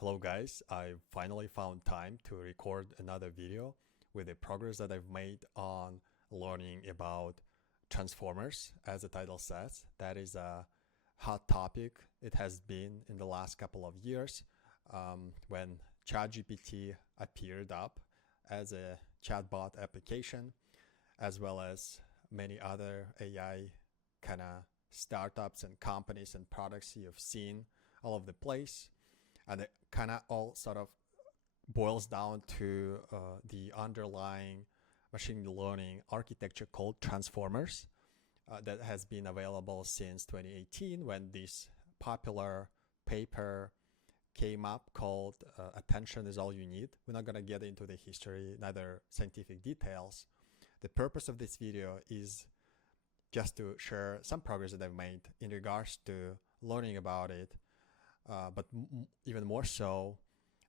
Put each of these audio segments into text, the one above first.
Hello guys, I finally found time to record another video with the progress that I've made on learning about transformers. As the title says, that is a hot topic. It has been in the last couple of years when ChatGPT appeared up as a chatbot application, as well as many other AI kind of startups and companies and products you've seen all over the place. And it kind of all sort of boils down to the underlying machine learning architecture called transformers that has been available since 2018 when this popular paper came up called Attention is All You Need. We're not going to get into the history, neither scientific details. The purpose of this video is just to share some progress that I've made in regards to learning about it, but even more so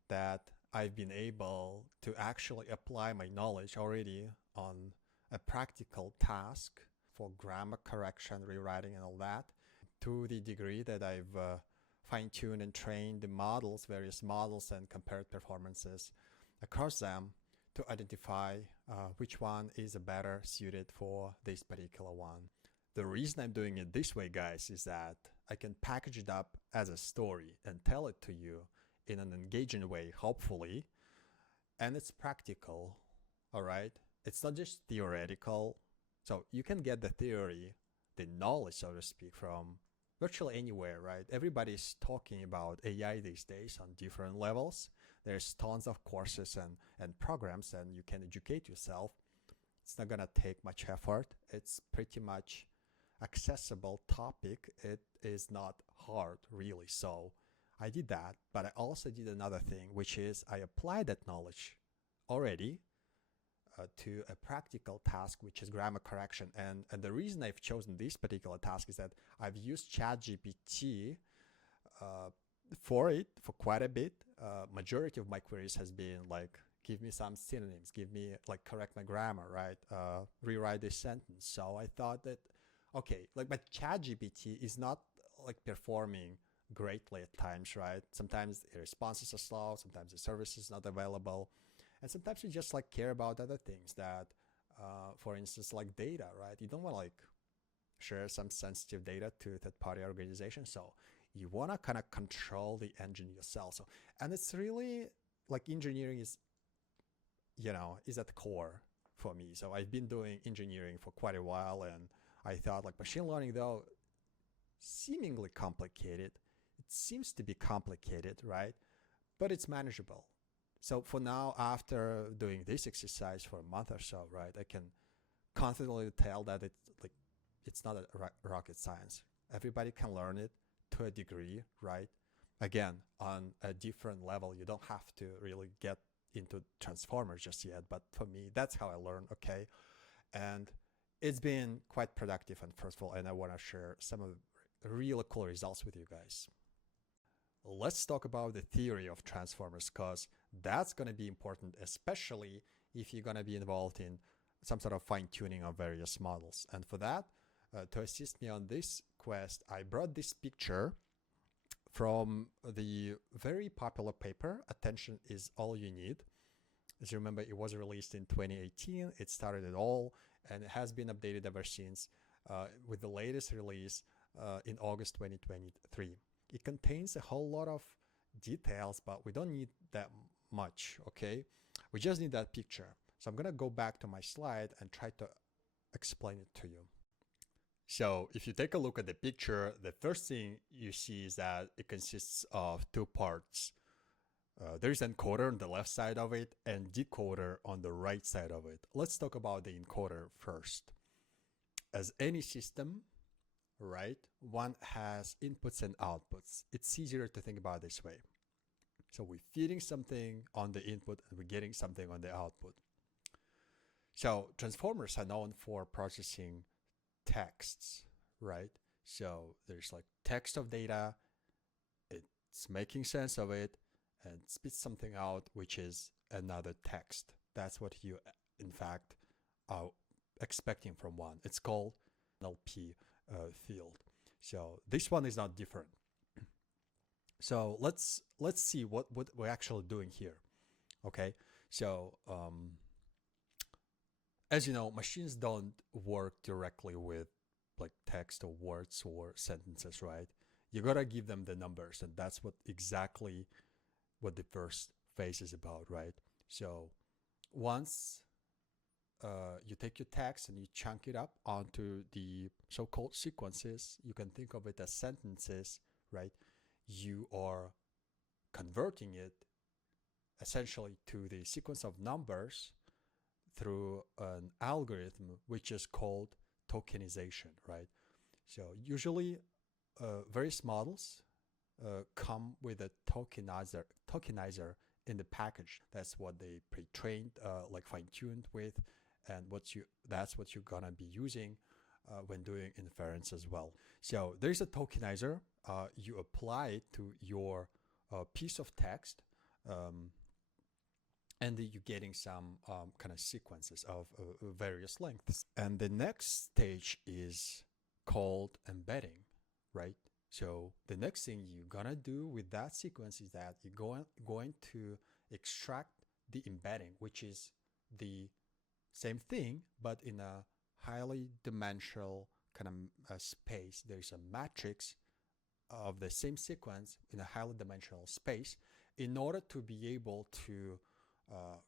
that I've been able to actually apply my knowledge already on a practical task for grammar correction, rewriting, and all that, to the degree that I've fine-tuned and trained the models, various models, and compared performances across them to identify which one is better suited for this particular one. The reason I'm doing it this way, guys, is that I can package it up as a story and tell it to you in an engaging way, hopefully, and it's practical, all right? It's not just theoretical. So you can get the theory, the knowledge, so to speak, from virtually anywhere, right? Everybody's talking about AI these days on different levels. There's tons of courses and programs, and you can educate yourself. It's not gonna take much effort. It's pretty much accessible topic. It is not hard, really. So I did that, but I also did another thing, which is I applied that knowledge already to a practical task, which is grammar correction. And the reason I've chosen this particular task is that I've used ChatGPT for it for quite a bit. Majority of my queries has been like, give me some synonyms, give me like correct my grammar, right? Rewrite this sentence. So I thought that, okay, like, but ChatGPT is not like performing greatly at times, right? Sometimes the responses are slow, sometimes the service is not available. And sometimes you just like care about other things that, for instance, like data, right? You don't want to like share some sensitive data to third-party organizations. So you want to kind of control the engine yourself. So, and it's really like engineering is, is at the core for me. So I've been doing engineering for quite a while, and I thought like machine learning, though seemingly complicated, it seems to be complicated, right? But it's manageable. So for now, after doing this exercise for a month or so, right, I can confidently tell that it's not a rocket science. Everybody can learn it to a degree, right? Again, on a different level, you don't have to really get into transformers just yet. But for me, that's how I learn, okay? And it's been quite productive and fruitful, and I want to share some of the really cool results with you guys. Let's talk about the theory of transformers, because that's going to be important, especially if you're going to be involved in some sort of fine-tuning of various models. And for that, to assist me on this quest, I brought this picture from the very popular paper, Attention is All You Need. As you remember, it was released in 2018. It started it all, and it has been updated ever since with the latest release in August 2023. It contains a whole lot of details, but we don't need that much, okay? We just need that picture. So I'm gonna go back to my slide and try to explain it to you. So if you take a look at the picture, the first thing you see is that it consists of two parts. There's encoder on the left side of it and decoder on the right side of it. Let's talk about the encoder first. As any system, right, one has inputs and outputs. It's easier to think about it this way. So we're feeding something on the input and we're getting something on the output. So transformers are known for processing texts, right? So there's like text of data, it's making sense of it, and spits something out, which is another text. That's what you, in fact, are expecting from one. It's called NLP field. So this one is not different. So let's see what we're actually doing here. Okay, so as you know, machines don't work directly with like text or words or sentences, right? You gotta give them the numbers, and that's what exactly what the first phase is about, right? So once you take your text and you chunk it up onto the so-called sequences, you can think of it as sentences, right? You are converting it essentially to the sequence of numbers through an algorithm which is called tokenization, right? So usually various models come with a tokenizer in the package. That's what they pre-trained, like fine-tuned with, and that's what you're gonna be using when doing inference as well. So there's a tokenizer. You apply it to your piece of text, and then you're getting some kind of sequences of various lengths. And the next stage is called embedding, right? So the next thing you're gonna do with that sequence is that you're going to extract the embedding, which is the same thing, but in a highly dimensional kind of space. There's a matrix of the same sequence in a highly dimensional space in order to be able to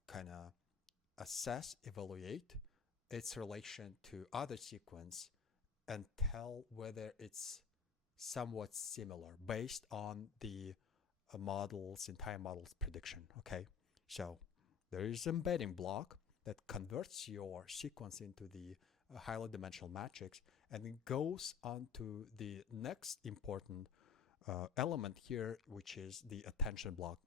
kind of assess, evaluate its relation to other sequence and tell whether it's somewhat similar based on the entire model's prediction. Okay, so there is an embedding block that converts your sequence into the highly dimensional matrix, and it goes on to the next important element here, which is the attention block.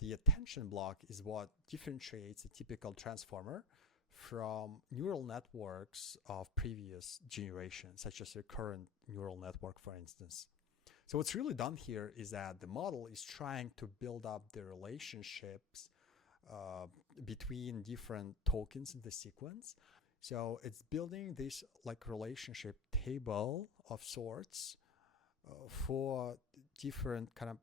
The attention block is what differentiates a typical transformer from neural networks of previous generations, such as the current neural network, for instance. So what's really done here is that the model is trying to build up the relationships between different tokens in the sequence. So it's building this like relationship table of sorts for different kind of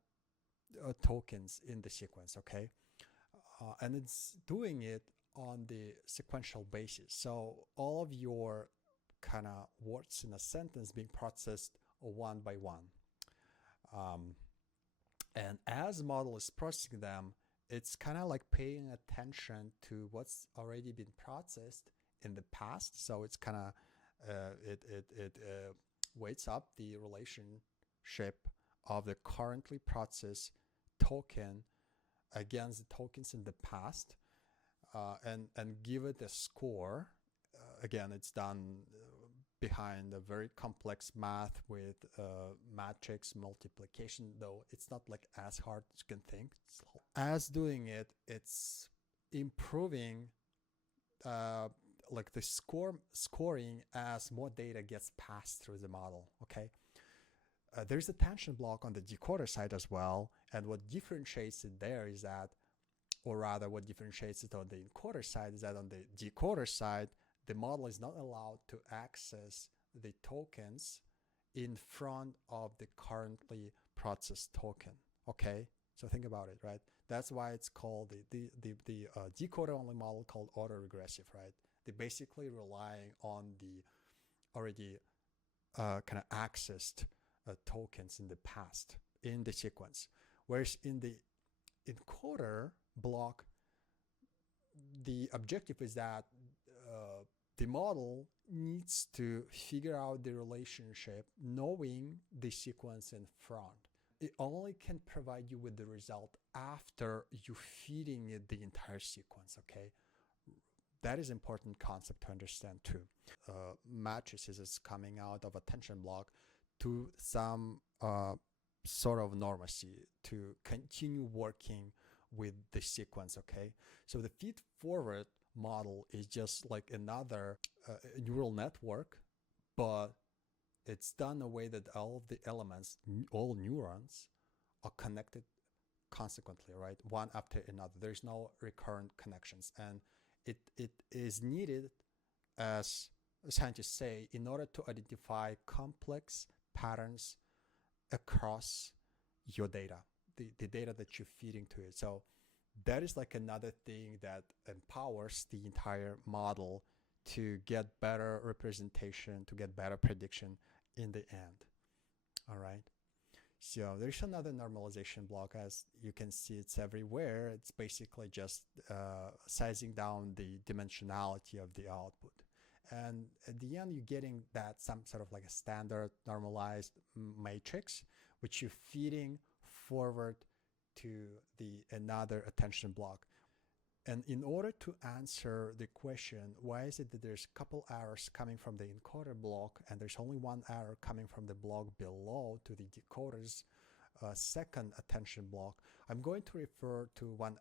tokens in the sequence, okay? And it's doing it on the sequential basis. So all of your kind of words in a sentence being processed one by one. And as the model is processing them, it's kind of like paying attention to what's already been processed in the past. So it's kind of, it weights up the relationship of the currently processed token against the tokens in the past, and give it a score. Again, it's done behind a very complex math with matrix multiplication, though it's not like as hard as you can think. As doing it, it's improving like the scoring as more data gets passed through the model, okay? There's a attention block on the decoder side as well, and what differentiates it there is that, or rather what differentiates it on the encoder side is that on the decoder side, the model is not allowed to access the tokens in front of the currently processed token, okay? So think about it, right? That's why it's called the decoder-only model called autoregressive, right? They're basically relying on the already kind of accessed tokens in the past in the sequence. Whereas in the encoder block, the objective is that the model needs to figure out the relationship knowing the sequence in front. It only can provide you with the result after you feeding it the entire sequence, okay? That is an important concept to understand too. Matrices is coming out of attention block to some sort of normacy to continue working with the sequence, okay? So the feed-forward model is just like another neural network, but it's done in a way that all of the elements, all neurons, are connected consequently, right? One after another. There's no recurrent connections. And it is needed, as scientists say, in order to identify complex patterns across your data, the data that you're feeding to it. So that is like another thing that empowers the entire model to get better representation, to get better prediction in the end. All right. So there's another normalization block. As you can see, it's everywhere. It's basically just sizing down the dimensionality of the output. And at the end, you're getting that some sort of like a standard normalized matrix, which you're feeding forward to the another attention block. And in order to answer the question, why is it that there's a couple errors coming from the encoder block and there's only one error coming from the block below to the decoder's second attention block, I'm going to refer to one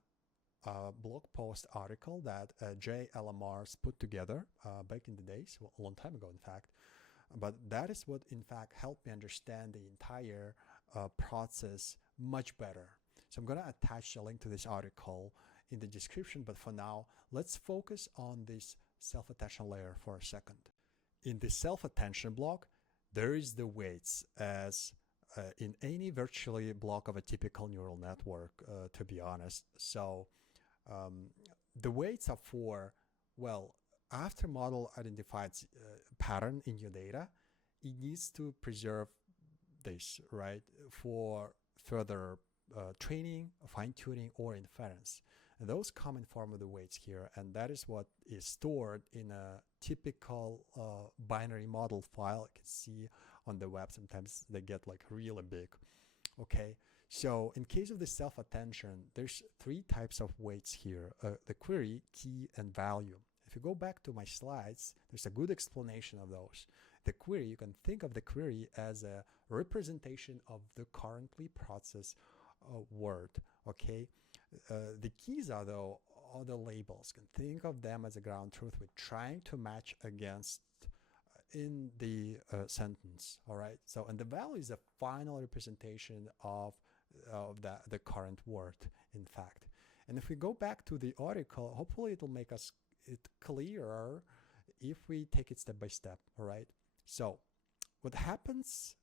blog post article that Jay Alamar's put together back in the days, well, a long time ago in fact. But that is what in fact helped me understand the entire process much better. So I'm going to attach a link to this article in the description, but for now, let's focus on this self-attention layer for a second. In the self-attention block, there is the weights as in any virtually block of a typical neural network, to be honest. So the weights are for, well, after model identifies pattern in your data, it needs to preserve this, right, for further training, fine-tuning, or inference. And those come in form of the weights here, and that is what is stored in a typical binary model file. You can see on the web, sometimes they get like really big. Okay, so in case of the self-attention, there's three types of weights here, the query, key, and value. If you go back to my slides, there's a good explanation of those. The query, you can think of the query as a representation of the currently processed word, okay? The keys are though other labels. You can think of them as a ground truth we're trying to match against in the sentence, all right? So, and the value is a final representation of the current word, in fact. And if we go back to the article, hopefully it'll make us it clearer if we take it step by step, all right? So what happens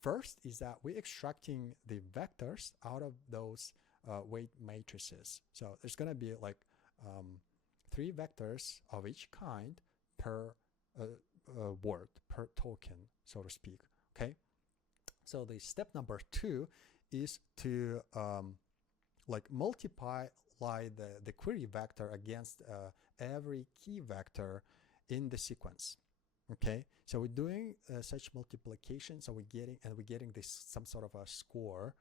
first is that we're extracting the vectors out of those weight matrices. So there's going to be like 3 vectors of each kind per word, per token, so to speak, okay? So the step number 2 is to like multiply the query vector against every key vector in the sequence. Okay, so we're doing such multiplication, so we're getting this some sort of a score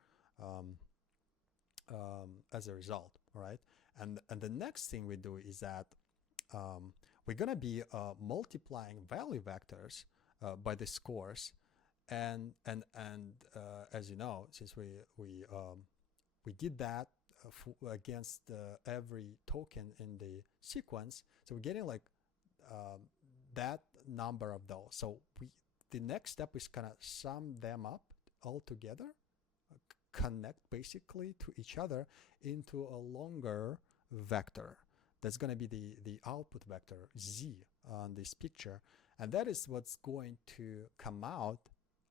as a result, all right? And the next thing we do is that we're gonna be multiplying value vectors by the scores, and as you know, since we did that against every token in the sequence, so we're getting like that number of those. So the next step is kind of sum them up all together, connect basically to each other into a longer vector. That's going to be the output vector Z on this picture, and that is what's going to come out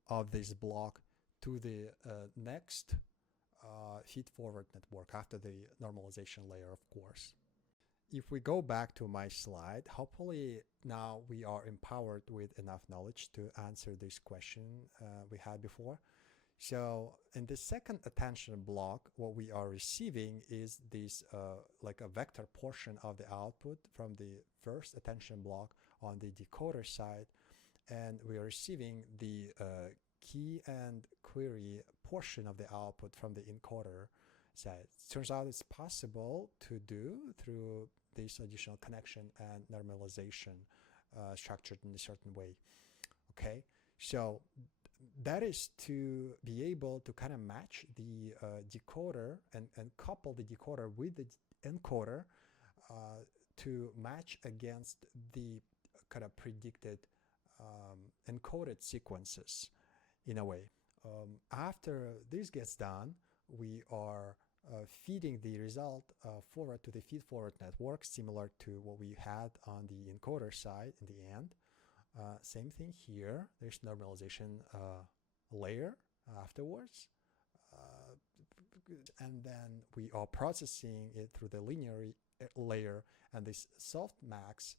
of this block to the next feed-forward network after the normalization layer, of course. If we go back to my slide, hopefully now we are empowered with enough knowledge to answer this question we had before. So in the second attention block, what we are receiving is this like a vector portion of the output from the first attention block on the decoder side, and we are receiving the key and query portion of the output from the encoder side. It turns out it's possible to do through this additional connection and normalization structured in a certain way. Okay, so that is to be able to kind of match the decoder and couple the decoder with the encoder to match against the kind of predicted encoded sequences in a way. After this gets done, we are feeding the result forward to the feed-forward network, similar to what we had on the encoder side in the end. Same thing here. There's normalization layer afterwards. and then we are processing it through the linear layer, and this softmax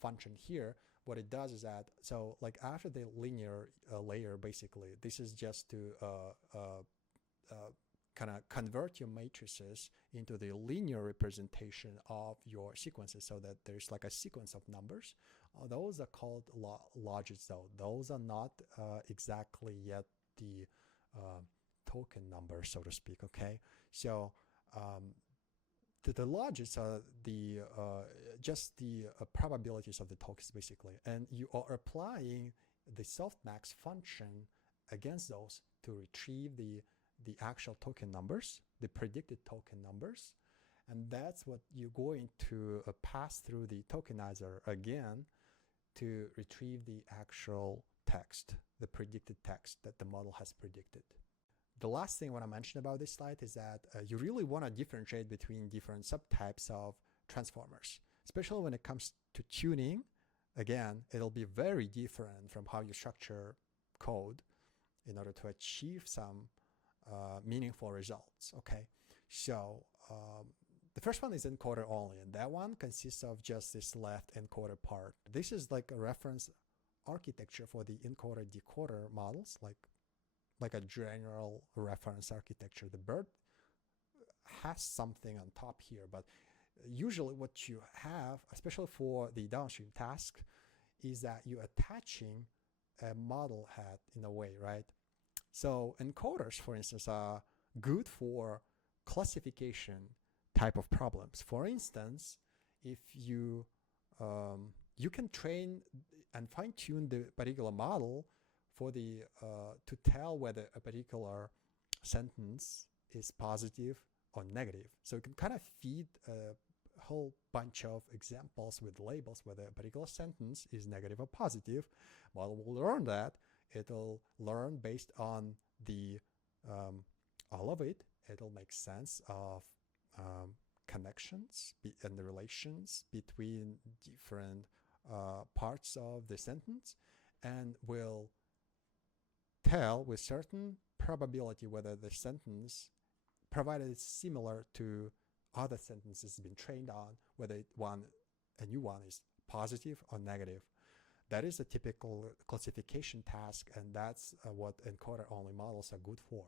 function here, what it does is that, so like after the linear layer, basically this is just to kind of convert your matrices into the linear representation of your sequences, so that there's like a sequence of numbers. Those are called logits, though. Those are not exactly yet the token numbers, so to speak. Okay, so the logits are the just the probabilities of the tokens, basically, and you are applying the softmax function against those to retrieve the actual token numbers, the predicted token numbers, and that's what you're going to pass through the tokenizer again to retrieve the actual text, the predicted text that the model has predicted. The last thing I want to mention about this slide is that you really want to differentiate between different subtypes of transformers, especially when it comes to tuning. Again, it'll be very different from how you structure code in order to achieve some meaningful results. Okay, so the first one is encoder-only, and that one consists of just this left encoder part. This is like a reference architecture for the encoder-decoder models, like a general reference architecture. The bird has something on top here, but usually what you have, especially for the downstream task, is that you're attaching a model head in a way, right? So encoders, for instance, are good for classification type of problems. For instance, if you you can train and fine-tune the particular model for the to tell whether a particular sentence is positive or negative. So you can kind of feed a whole bunch of examples with labels whether a particular sentence is negative or positive. Model will learn that. It'll learn based on the all of it. It'll make sense of connections and the relations between different parts of the sentence, and will tell with certain probability whether the sentence, provided it's similar to other sentences been trained on, whether a new one is positive or negative. That is a typical classification task, and that's what encoder-only models are good for.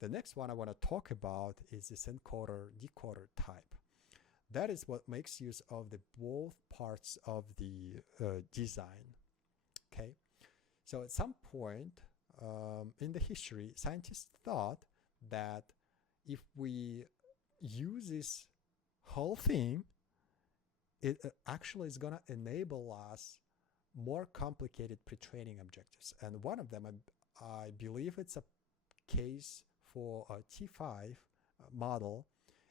The next one I want to talk about is this encoder-decoder type. That is what makes use of the both parts of the design. Okay, so at some point in the history, scientists thought that if we use this whole thing, it actually is going to enable us more complicated pre-training objectives. And one of them, I believe it's a case for a T5 model,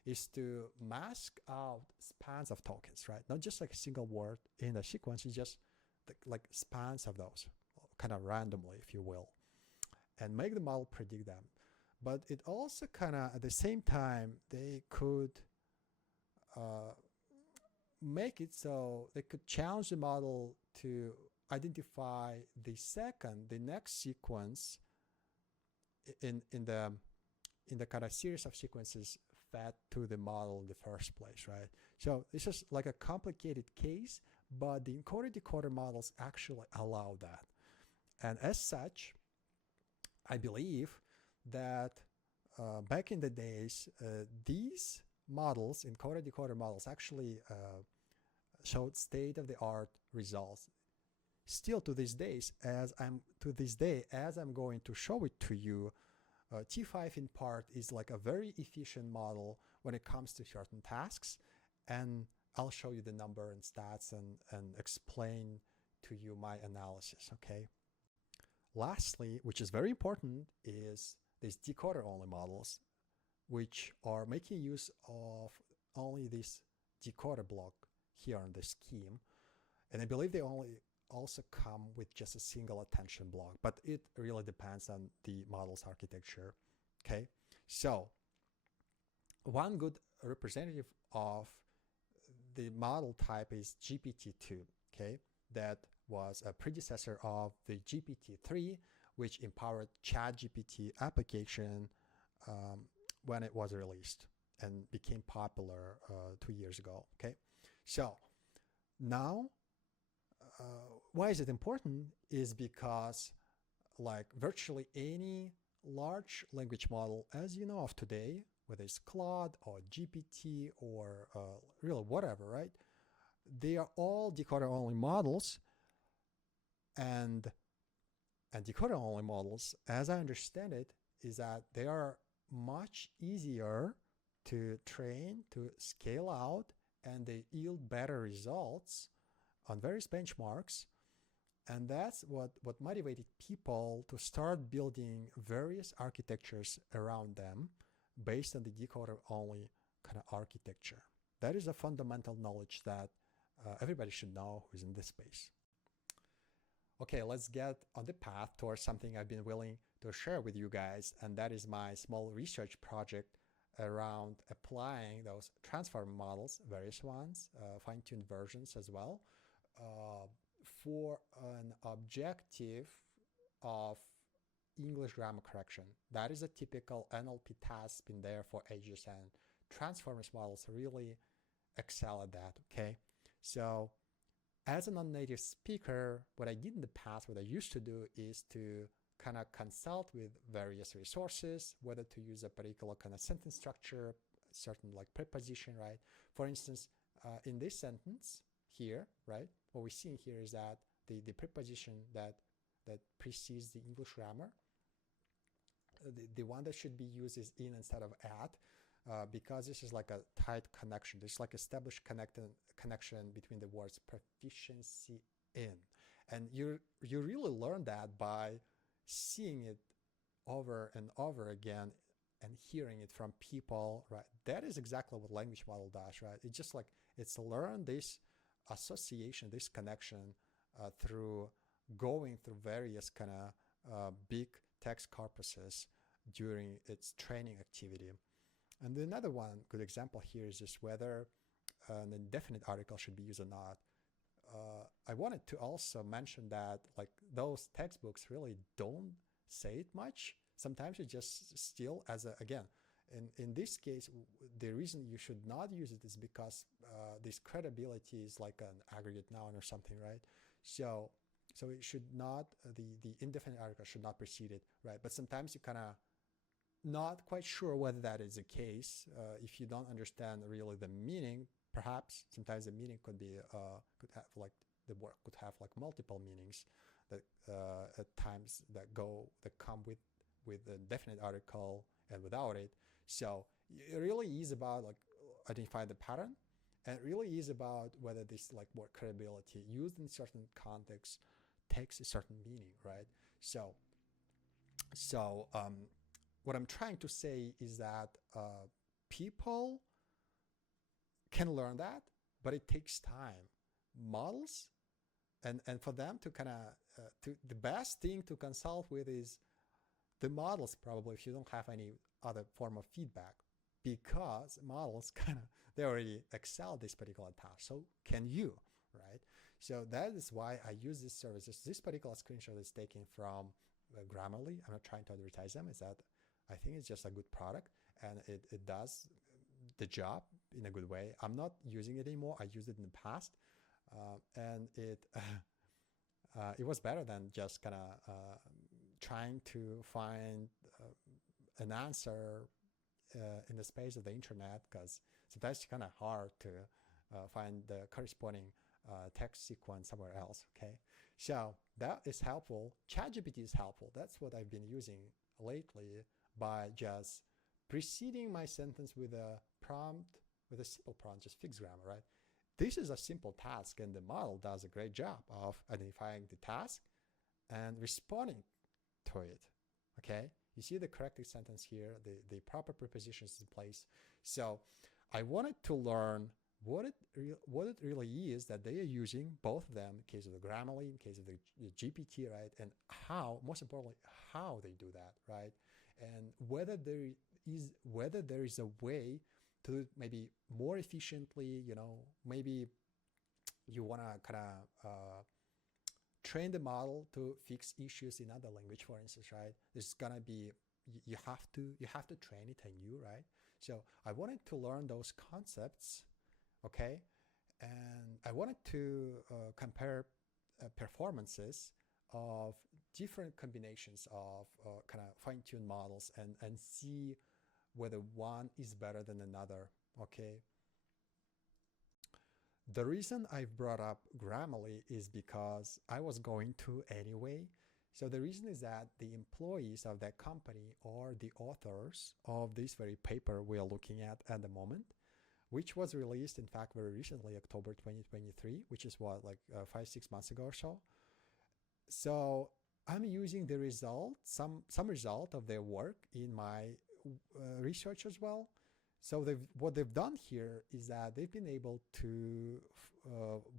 is to mask out spans of tokens, right? Not just like a single word in a sequence, it's just like spans of those, kind of randomly, if you will, and make the model predict them. But it also kind of, at the same time, they could make it so they could challenge the model to identify the next sequence in the kind of series of sequences fed to the model in the first place, right? So this is like a complicated case, but the encoder-decoder models actually allow that. And as such, I believe that back in the days, these models, encoder-decoder models, actually showed state-of-the-art results. Still to this day, as I'm going to show it to you, T5 in part is like a very efficient model when it comes to certain tasks, and I'll show you the number and stats and explain to you my analysis, okay? Lastly, which is very important, is these decoder-only models, which are making use of only this decoder block here on the scheme. And I believe they also come with just a single attention block, but it really depends on the model's architecture. Okay, so one good representative of the model type is GPT-2. Okay, that was a predecessor of the GPT-3, which empowered ChatGPT application when it was released and became popular 2 years ago. Okay, so now why is it important is because like virtually any large language model as you know of today, whether it's Claude or GPT or really whatever, right? They are all decoder-only models, and decoder-only models, as I understand it, is that they are much easier to train, to scale out, and they yield better results on various benchmarks. And that's what motivated people to start building various architectures around them based on the decoder-only kind of architecture. That is a fundamental knowledge that everybody should know who's in this space. Okay, let's get on the path towards something I've been willing to share with you guys, and that is my small research project around applying those transformer models, various ones, fine-tuned versions as well, for an objective of English grammar correction. That is a typical NLP task, been there for ages, and transformers models really excel at that, okay? So as a non-native speaker, what I did in the past, what I used to do is to kind of consult with various resources, whether to use a particular kind of sentence structure, certain like preposition, right? For instance, in this sentence here, right, what we're seeing here is that the preposition that precedes the English grammar, the one that should be used is in instead of at, because this is like a tight connection. There's like established connection between the words proficiency in. And you really learn that by seeing it over and over again and hearing it from people, right? That is exactly what language model does, right? It's just like, it's learn this association, this connection through going through various kind of big text corpuses during its training activity. And another one good example here is just whether an indefinite article should be used or not. I wanted to also mention that like those textbooks really don't say it much. Sometimes it just still as a, again, in this case, the reason you should not use it is because this credibility is like an aggregate noun or something, right? So it should not, the indefinite article should not precede it, right? But sometimes you kind of not quite sure whether that is the case. If you don't understand really the meaning, perhaps sometimes the meaning could be, could have like, the word could have like multiple meanings that at times that come with a definite article and without it. So it really is about like identifying the pattern, and it really is about whether this like word credibility used in certain contexts takes a certain meaning, right? So what I'm trying to say is that people can learn that, but it takes time. Models, and for them to kind of, the best thing to consult with is the models, probably, if you don't have any other form of feedback, because models kind of, they already excel this particular task. So can you, right? So that is why I use this services. This particular screenshot is taken from Grammarly. I'm not trying to advertise them. Is that I think it's just a good product, and it does the job in a good way. I'm not using it anymore. I used it in the past, and it was better than just kind of trying to find an answer in the space of the internet, because sometimes it's kind of hard to find the corresponding text sequence somewhere else, okay? So that is helpful. ChatGPT is helpful. That's what I've been using lately, by just preceding my sentence with a prompt, with a simple prompt, just fixed grammar, right? This is a simple task, and the model does a great job of identifying the task and responding to it, okay? You see the corrected sentence here, the proper prepositions in place. So I wanted to learn what it really is that they are using, both of them, in case of the Grammarly, in case of the GPT, right? And how, most importantly, how they do that, right? And whether there is a way to maybe more efficiently, you know, maybe you want to kind of train the model to fix issues in other language, for instance, right? There's gonna be, you have to train it anew, right? So I wanted to learn those concepts, okay, and I wanted to compare performances of different combinations of kind of fine-tuned models and see whether one is better than another, okay? The reason I've brought up Grammarly is because I was going to anyway. So the reason is that the employees of that company are the authors of this very paper we are looking at the moment, which was released, in fact, very recently, October 2023, which is what, like 5-6 months ago or so. So I'm using the result, some result of their work in my research as well. So what they've done here is that they've been able to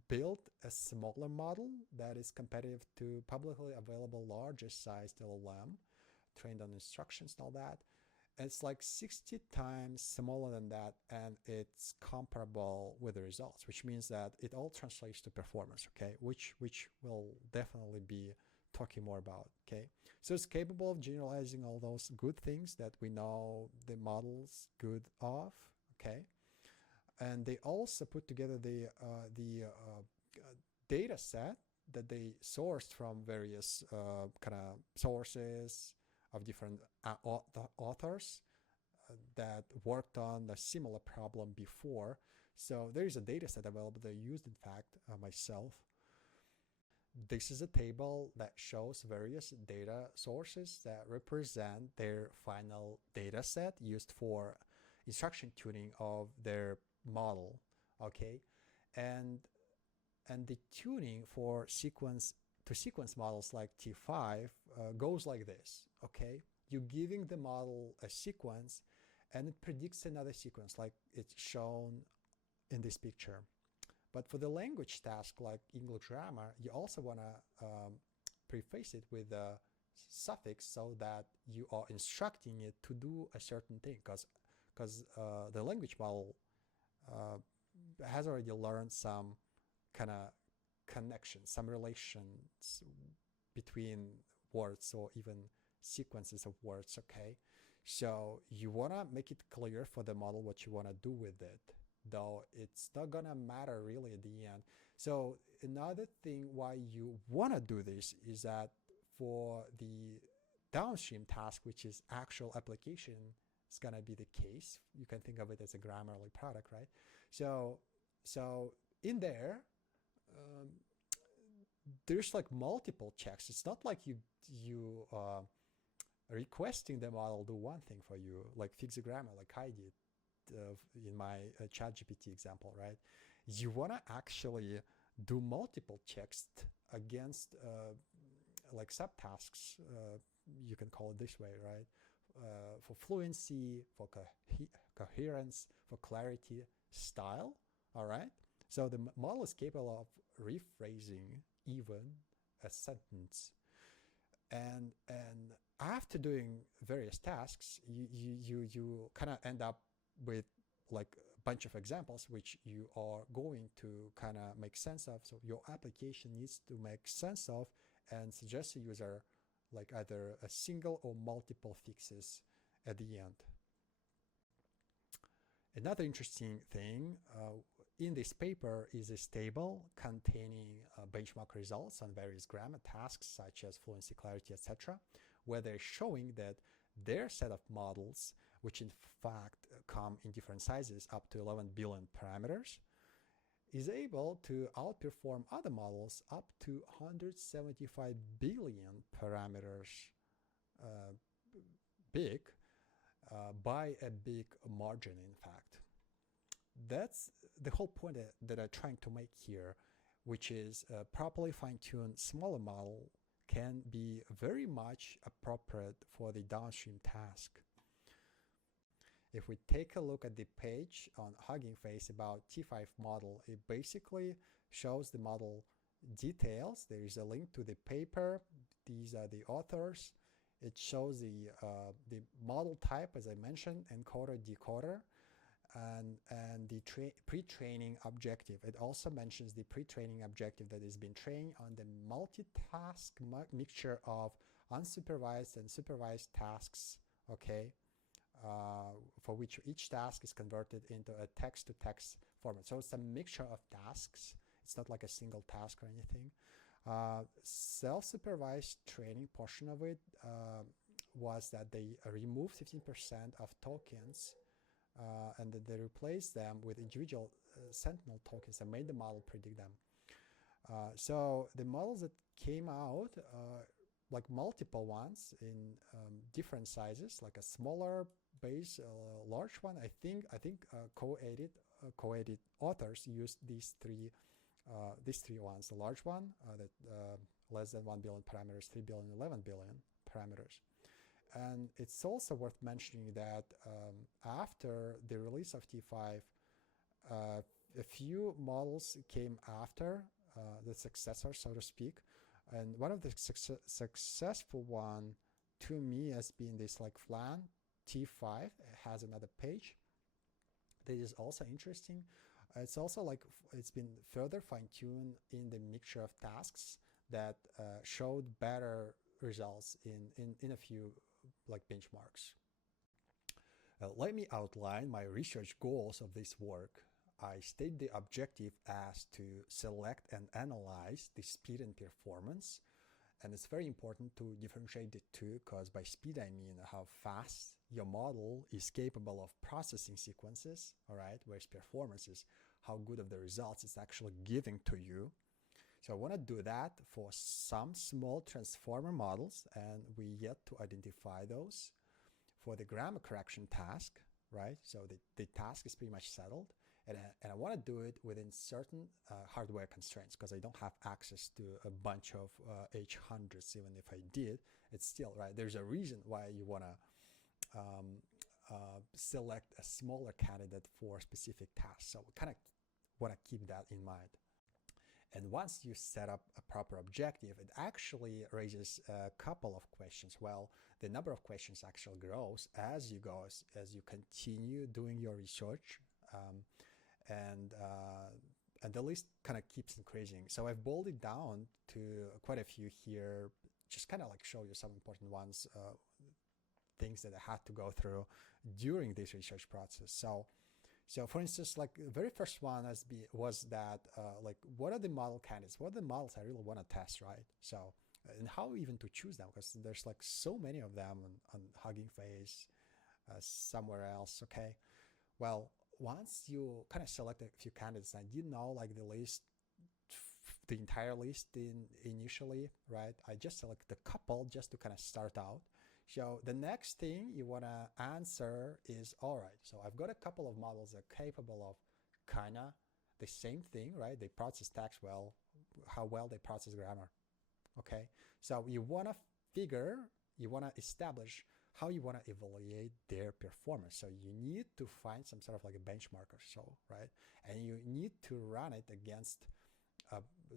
build a smaller model that is competitive to publicly available largest sized LLM, trained on instructions and all that. And it's like 60 times smaller than that, and it's comparable with the results, which means that it all translates to performance, okay, which we'll definitely be talking more about, okay? So it's capable of generalizing all those good things that we know the model's good of, okay? And they also put together the data set that they sourced from various kind of sources of different authors that worked on a similar problem before. So there is a data set available that I used, in fact, myself. This is a table that shows various data sources that represent their final data set used for instruction tuning of their model, okay? And the tuning for sequence models like T5 goes like this, okay? You're giving the model a sequence and it predicts another sequence like it's shown in this picture. But for the language task like English grammar, you also want to preface it with a suffix so that you are instructing it to do a certain thing, because the language model has already learned some kind of connections, some relations between words or even sequences of words, okay? So you want to make it clear for the model what you want to do with it, though it's not gonna matter really at the end. So another thing why you want to do this is that for the downstream task, which is actual application, is gonna be the case. You can think of it as a Grammarly product, right? So in there, there's like multiple checks. It's not like you requesting the model do one thing for you, like fix the grammar, like I did in my ChatGPT example, right? You want to actually do multiple checks against like subtasks, you can call it this way, right? For fluency, for coherence, for clarity, style, all right? So the model is capable of rephrasing even a sentence. And after doing various tasks, you kind of end up with like a bunch of examples which you are going to kind of make sense of. So your application needs to make sense of and suggest a user like either a single or multiple fixes at the end. Another interesting thing in this paper is this table containing benchmark results on various grammar tasks such as fluency, clarity, etc., where they're showing that their set of models, which in fact come in different sizes up to 11 billion parameters, is able to outperform other models up to 175 billion parameters big by a big margin, in fact. That's the whole point that I'm trying to make here, which is a properly fine-tuned smaller model can be very much appropriate for the downstream task. If we take a look at the page on Hugging Face about T5 model, it basically shows the model details. There is a link to the paper. These are the authors. It shows the model type, as I mentioned, Encoder-Decoder, and the pre-training objective. It also mentions the pre-training objective that has been trained on the multitask mixture of unsupervised and supervised tasks, okay, for which each task is converted into a text-to-text format. So it's a mixture of tasks. It's not like a single task or anything. Self-supervised training portion of it was that they removed 15% of tokens and then they replaced them with individual sentinel tokens and made the model predict them. So the models that came out, like multiple ones in different sizes, like a smaller base, a large one. I think CoEdIT authors used these three ones. The large one that less than 1 billion parameters, 3 billion, 11 billion parameters. And it's also worth mentioning that after the release of T5, a few models came after the successor, so to speak. And one of the successful one to me has been this like Flan T5. It has another page. This is also interesting. It's also like it's been further fine-tuned in the mixture of tasks that showed better results in a few like benchmarks. Let me outline my research goals of this work. I state the objective as to select and analyze the speed and performance. And it's very important to differentiate the two, because by speed I mean how fast your model is capable of processing sequences, all right, whereas performance is how good of the results it's actually giving to you. So I want to do that for some small transformer models, and we yet to identify those. For the grammar correction task, right, so the task is pretty much settled. And I want to do it within certain hardware constraints, because I don't have access to a bunch of H100s. Even if I did, it's still, right, there's a reason why you want to select a smaller candidate for specific tasks. So we kind of want to keep that in mind. And once you set up a proper objective, it actually raises a couple of questions. Well, the number of questions actually grows as you go, as you continue doing your research. And the list kind of keeps increasing. So I've boiled it down to quite a few here, just kind of like show you some important ones, things that I had to go through during this research process. So for instance, like the very first one was that like what are the model candidates? What are the models I really want to test, right? So and how even to choose them, because there's like so many of them on Hugging Face, somewhere else. Okay, well, once you kind of select a few candidates, I didn't know like the entire list initially, right? I just select a couple just to kind of start out. So the next thing you want to answer is, all right, so I've got a couple of models that are capable of kind of the same thing, right? They process text well, how well they process grammar, okay? So you want to establish how you want to evaluate their performance. So you need to find some sort of like a benchmark or so, right? And you need to run it against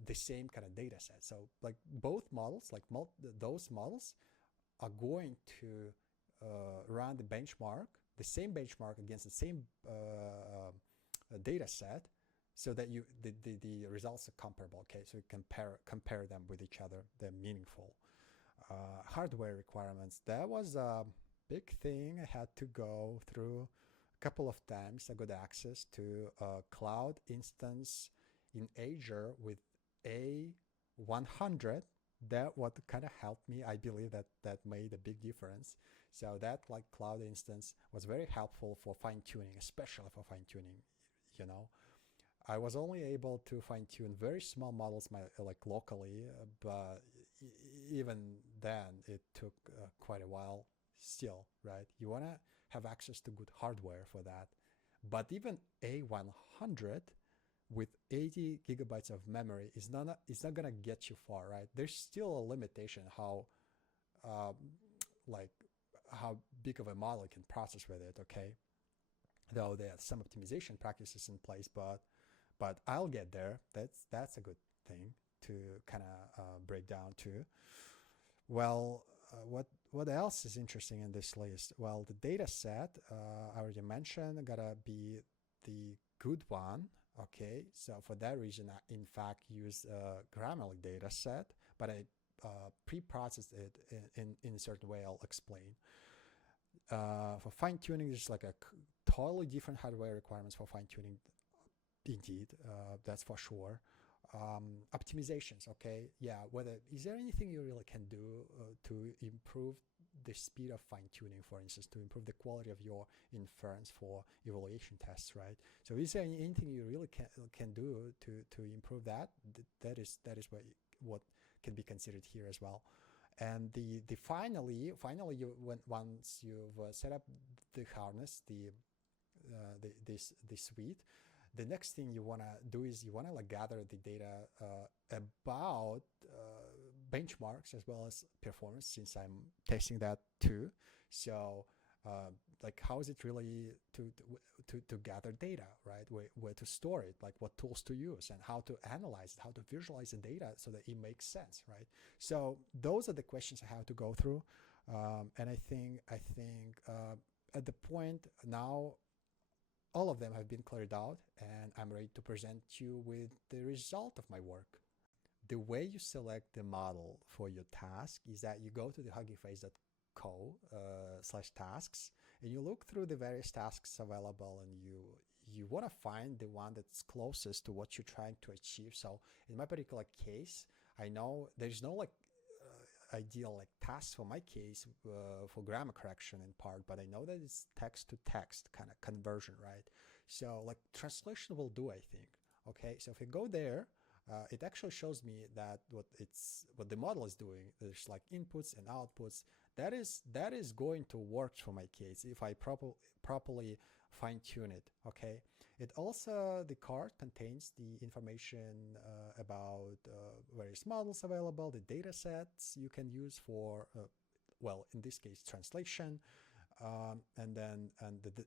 the same kind of data set. So like both models, like those models are going to run the same benchmark against the same data set, so that the results are comparable. Okay, so you compare them with each other. They're meaningful. Hardware requirements. That was a big thing I had to go through a couple of times. I got access to a cloud instance in Azure with A100. That what kind of helped me. I believe that made a big difference. So that like cloud instance was very helpful for fine-tuning, especially for fine-tuning. You know, I was only able to fine-tune very small models like locally, but even then it took quite a while still, right? You want to have access to good hardware for that. But even A100 with 80 gigabytes of memory is not going to get you far, right? There's still a limitation how big of a model can process with it, okay? Though there are some optimization practices in place, but I'll get there. That's a good thing to kind of break down too. Well, what else is interesting in this list? Well, the data set, I already mentioned, gotta be the good one. Okay, so for that reason, I in fact use a Grammarly data set, but I pre-processed it in a certain way I'll explain. For fine-tuning, there's like a totally different hardware requirements for fine-tuning. Indeed, that's for sure. Optimizations, okay, yeah. Is there anything you really can do to improve the speed of fine-tuning, for instance, to improve the quality of your inference for evaluation tests, right? So is there anything you really can do to improve that? That is what can be considered here as well. And finally, once you've set up the harness, this suite, the next thing you want to do is you want to gather the data about benchmarks as well as performance, since I'm testing that too. So like, how is it really to gather data, right? Where to store it, like what tools to use, and how to analyze it, how to visualize the data so that it makes sense, right? So those are the questions I have to go through, and I think at the point now, all of them have been cleared out, and I'm ready to present you with the result of my work. The way you select the model for your task is that you go to the huggingface.co/tasks, and you look through the various tasks available, and you want to find the one that's closest to what you're trying to achieve. So in my particular case, I know there's no ideal task for my case for grammar correction in part, but I know that it's text to text kind of conversion, right? So translation will do, I think. Okay, so if I go there, it actually shows me that what the model is doing. There's inputs and outputs. That is going to work for my case if I properly fine-tune it. Okay, it also, the card contains the information about various models available, the data sets you can use for well, in this case, translation, and then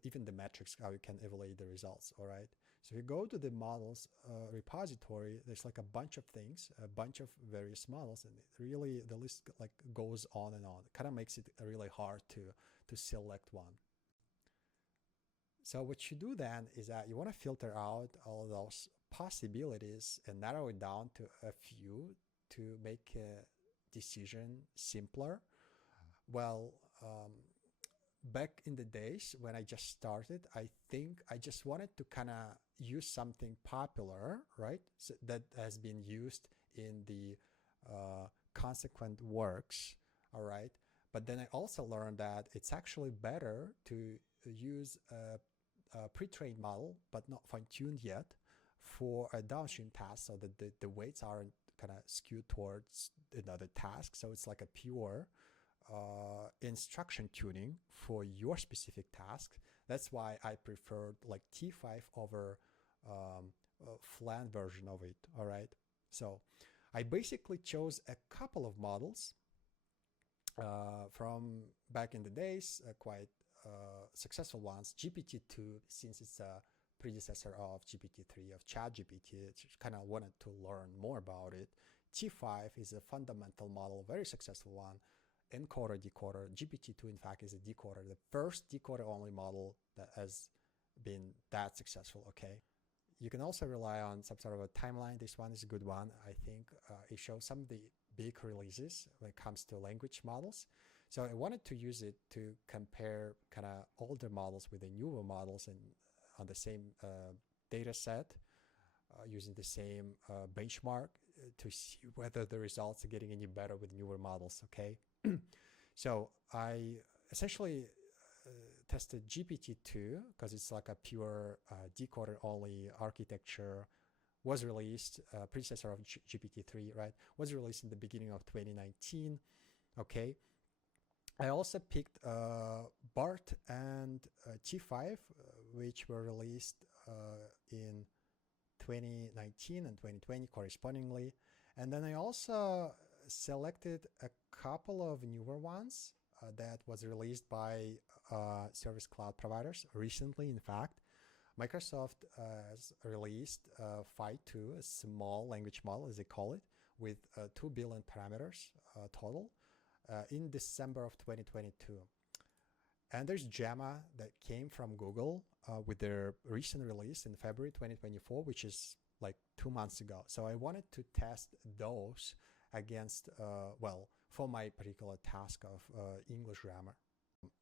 even the metrics, how you can evaluate the results. All right, so if you go to the models repository, there's a bunch of things, a bunch of various models, and really the list goes on and on. It kind of makes it really hard to select one. So what you do then is that you want to filter out all of those possibilities and narrow it down to a few to make a decision simpler. Well, back in the days when I just started, I think I just wanted to kind of use something popular, right? So that has been used in the consequent works, all right? But then I also learned that it's actually better to use a pre-trained model, but not fine-tuned yet, for a downstream task, so that the weights aren't kind of skewed towards another task. So it's like a pure instruction tuning for your specific task. That's why I preferred T5 over flan version of it. All right. So I basically chose a couple of models from back in the days, quite successful ones. GPT-2, since it's a predecessor of GPT-3, of ChatGPT, kind of wanted to learn more about it. T5 is a fundamental model, very successful one. Encoder-Decoder. GPT-2, in fact, is a decoder, the first decoder-only model that has been that successful. Okay. You can also rely on some sort of a timeline. This one is a good one. I think it shows some of the big releases when it comes to language models. So I wanted to use it to compare kind of older models with the newer models and on the same data set, using the same benchmark to see whether the results are getting any better with newer models, okay? So I essentially tested GPT-2 because it's like a pure decoder-only architecture, was released, predecessor of GPT-3, right? Was released in the beginning of 2019, okay? I also picked BART and T5, which were released in 2019 and 2020 correspondingly. And then I also selected a couple of newer ones that was released by service cloud providers recently. In fact, Microsoft has released Phi 2, a small language model, as they call it, with 2 billion parameters total. In December of 2022. And there's Gemma that came from Google with their recent release in February 2024, which is 2 months ago. So I wanted to test those against, well, for my particular task of English grammar.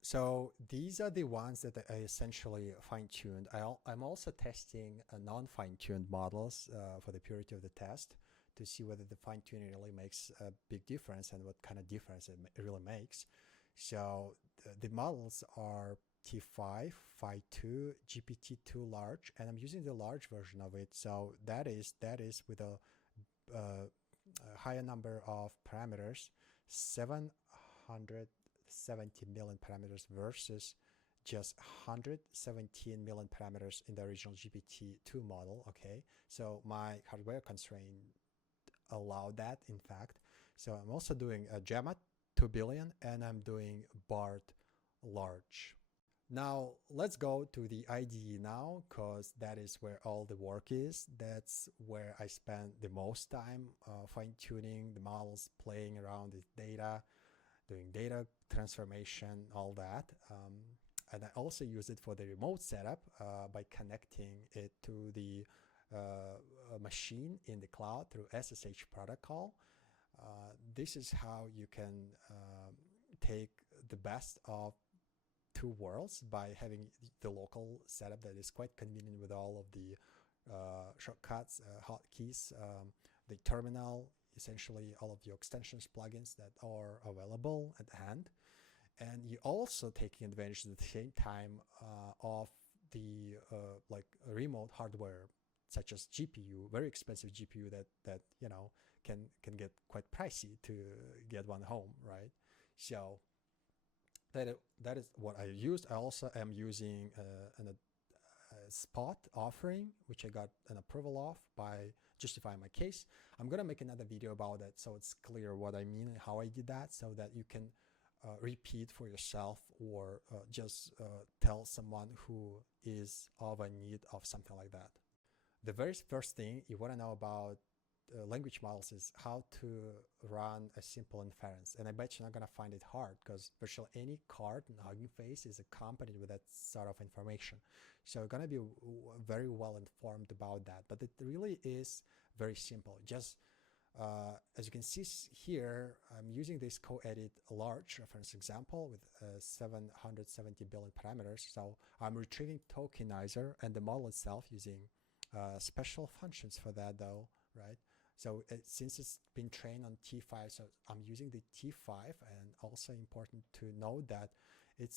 So these are the ones that I essentially fine-tuned. I'm also testing non-fine-tuned models for the purity of the test to see whether the fine-tuning really makes a big difference and what kind of difference it really makes. So the models are T5, Phi2, GPT-2 large, and I'm using the large version of it. So that is with a higher number of parameters, 770 million parameters versus just 117 million parameters in the original GPT-2 model. Okay, so my hardware constraint allowed that, in fact. So I'm also doing a Gemma 2 billion, and I'm doing BART large. Now let's go to the IDE now, because that is where all the work is. That's where I spend the most time fine-tuning the models, playing around with data, doing data transformation, all that. And I also use it for the remote setup by connecting it to the machine in the cloud through SSH protocol. This is how you can take the best of two worlds by having the local setup that is quite convenient with all of the shortcuts, hotkeys, the terminal, essentially all of your extensions, plugins that are available at hand. And you're also taking advantage at the same time of the like remote hardware, such as GPU, very expensive GPU that you know can get quite pricey to get one home, right? So that is what I used. I also am using a spot offering, which I got an approval of by justifying my case. I'm gonna make another video about it so it's clear what I mean and how I did that, so that you can repeat for yourself or just tell someone who is of a need of something like that. The very first thing you want to know about language models is how to run a simple inference. And I bet you're not going to find it hard, because virtually any card and Hugging Face is accompanied with that sort of information. So you're going to be very well informed about that. But it really is very simple. Just as you can see here, I'm using this CoEdIT large reference example with 770 billion parameters. So I'm retrieving tokenizer and the model itself using special functions for that though, right? So since it's been trained on T5, so I'm using the T5, and also important to note that it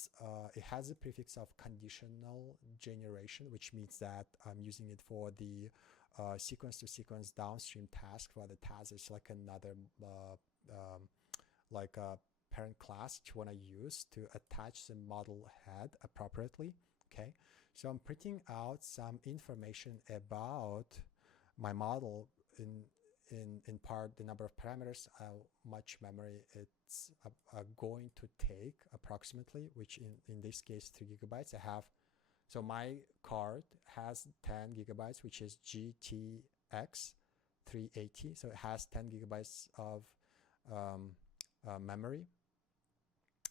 has a prefix of conditional generation, which means that I'm using it for the sequence-to-sequence downstream task, while the task is like another like a parent class that you want to use to attach the model head appropriately. Okay, so I'm printing out some information about my model, in part the number of parameters, how much memory it's going to take approximately, which in this case 3 gigabytes. I have, so my card has 10 gigabytes, which is GTX 380, so it has 10 gigabytes of memory.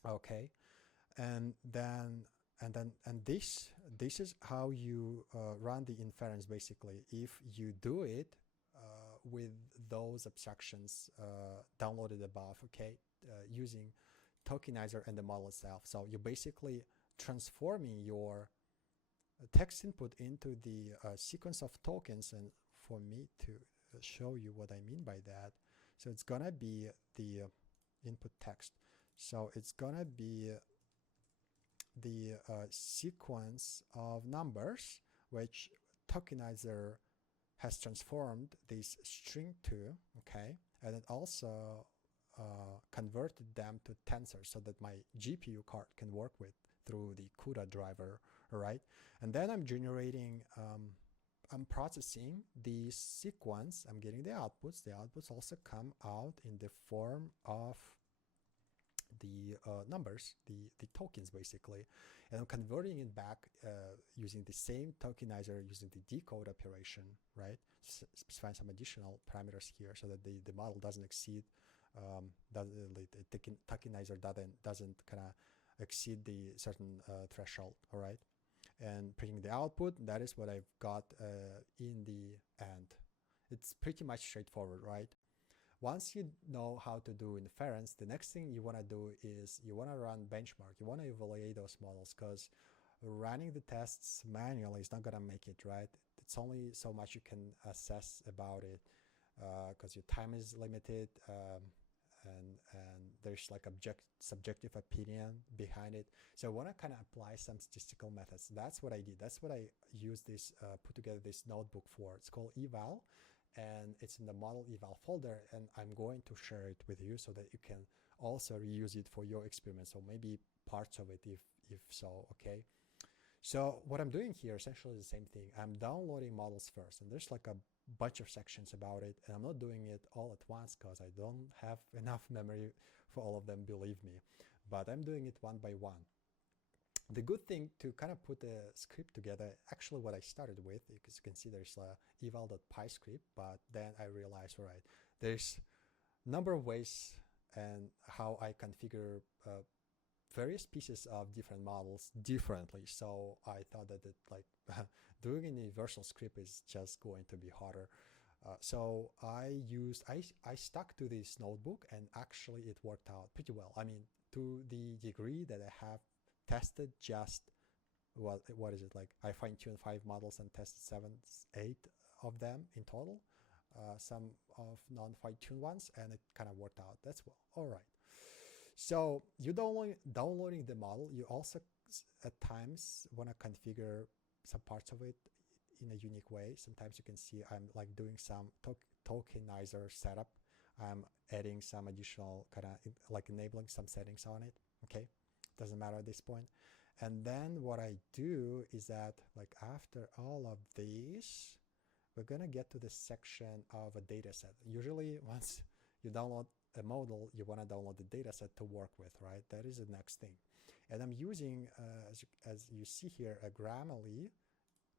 Okay, and this is how you run the inference basically, if you do it with those abstractions downloaded above, okay, using tokenizer and the model itself. So you're basically transforming your text input into the sequence of tokens. And for me to show you what I mean by that, so it's gonna be the input text. So it's gonna be the sequence of numbers which tokenizer has transformed this string to, okay, and it also converted them to tensors so that my GPU card can work with through the CUDA driver, right? And then I'm generating, I'm processing the sequence, I'm getting the outputs. The outputs also come out in the form of the numbers, the tokens basically, and I'm converting it back using the same tokenizer, using the decode operation, right? Specifying some additional parameters here so that the model doesn't exceed, the tokenizer doesn't kind of exceed the certain threshold, all right? And printing the output, that is what I've got in the end. It's pretty much straightforward, right? Once you know how to do inference, the next thing you want to do is you want to run benchmark. You want to evaluate those models, because running the tests manually is not going to make it, right? It's only so much you can assess about it, because your time is limited, and there's like subjective opinion behind it. So I want to kind of apply some statistical methods. That's what I did. That's what I used this, put together this notebook for. It's called eval, and it's in the model eval folder, and I'm going to share it with you so that you can also reuse it for your experiments, or maybe parts of it if so, okay? So what I'm doing here essentially is the same thing. I'm downloading models first, and there's like a bunch of sections about it, and I'm not doing it all at once because I don't have enough memory for all of them, believe me, but I'm doing it one by one. The good thing to kind of put a script together, actually what I started with, because you can see there's a eval.py script, but then I realized, all right, there's a number of ways and how I configure various pieces of different models differently. So I thought that doing a universal script is just going to be harder. So I stuck to this notebook, and actually it worked out pretty well. I mean, to the degree that I have tested just, well, what is it, like I fine-tuned 5 models and tested 7, 8 of them in total, some of non-fine-tuned ones, and it kind of worked out. That's well, all right. So you downloading the model, you also at times want to configure some parts of it in a unique way. Sometimes you can see I'm like doing some tokenizer setup. I'm adding some additional kind of like enabling some settings on it. Okay, doesn't matter at this point. And then what I do is that, like, after all of these, we're gonna get to the section of a data set. Usually once you download a model, you want to download the data set to work with, right? That is the next thing. And I'm using, as you see here, a Grammarly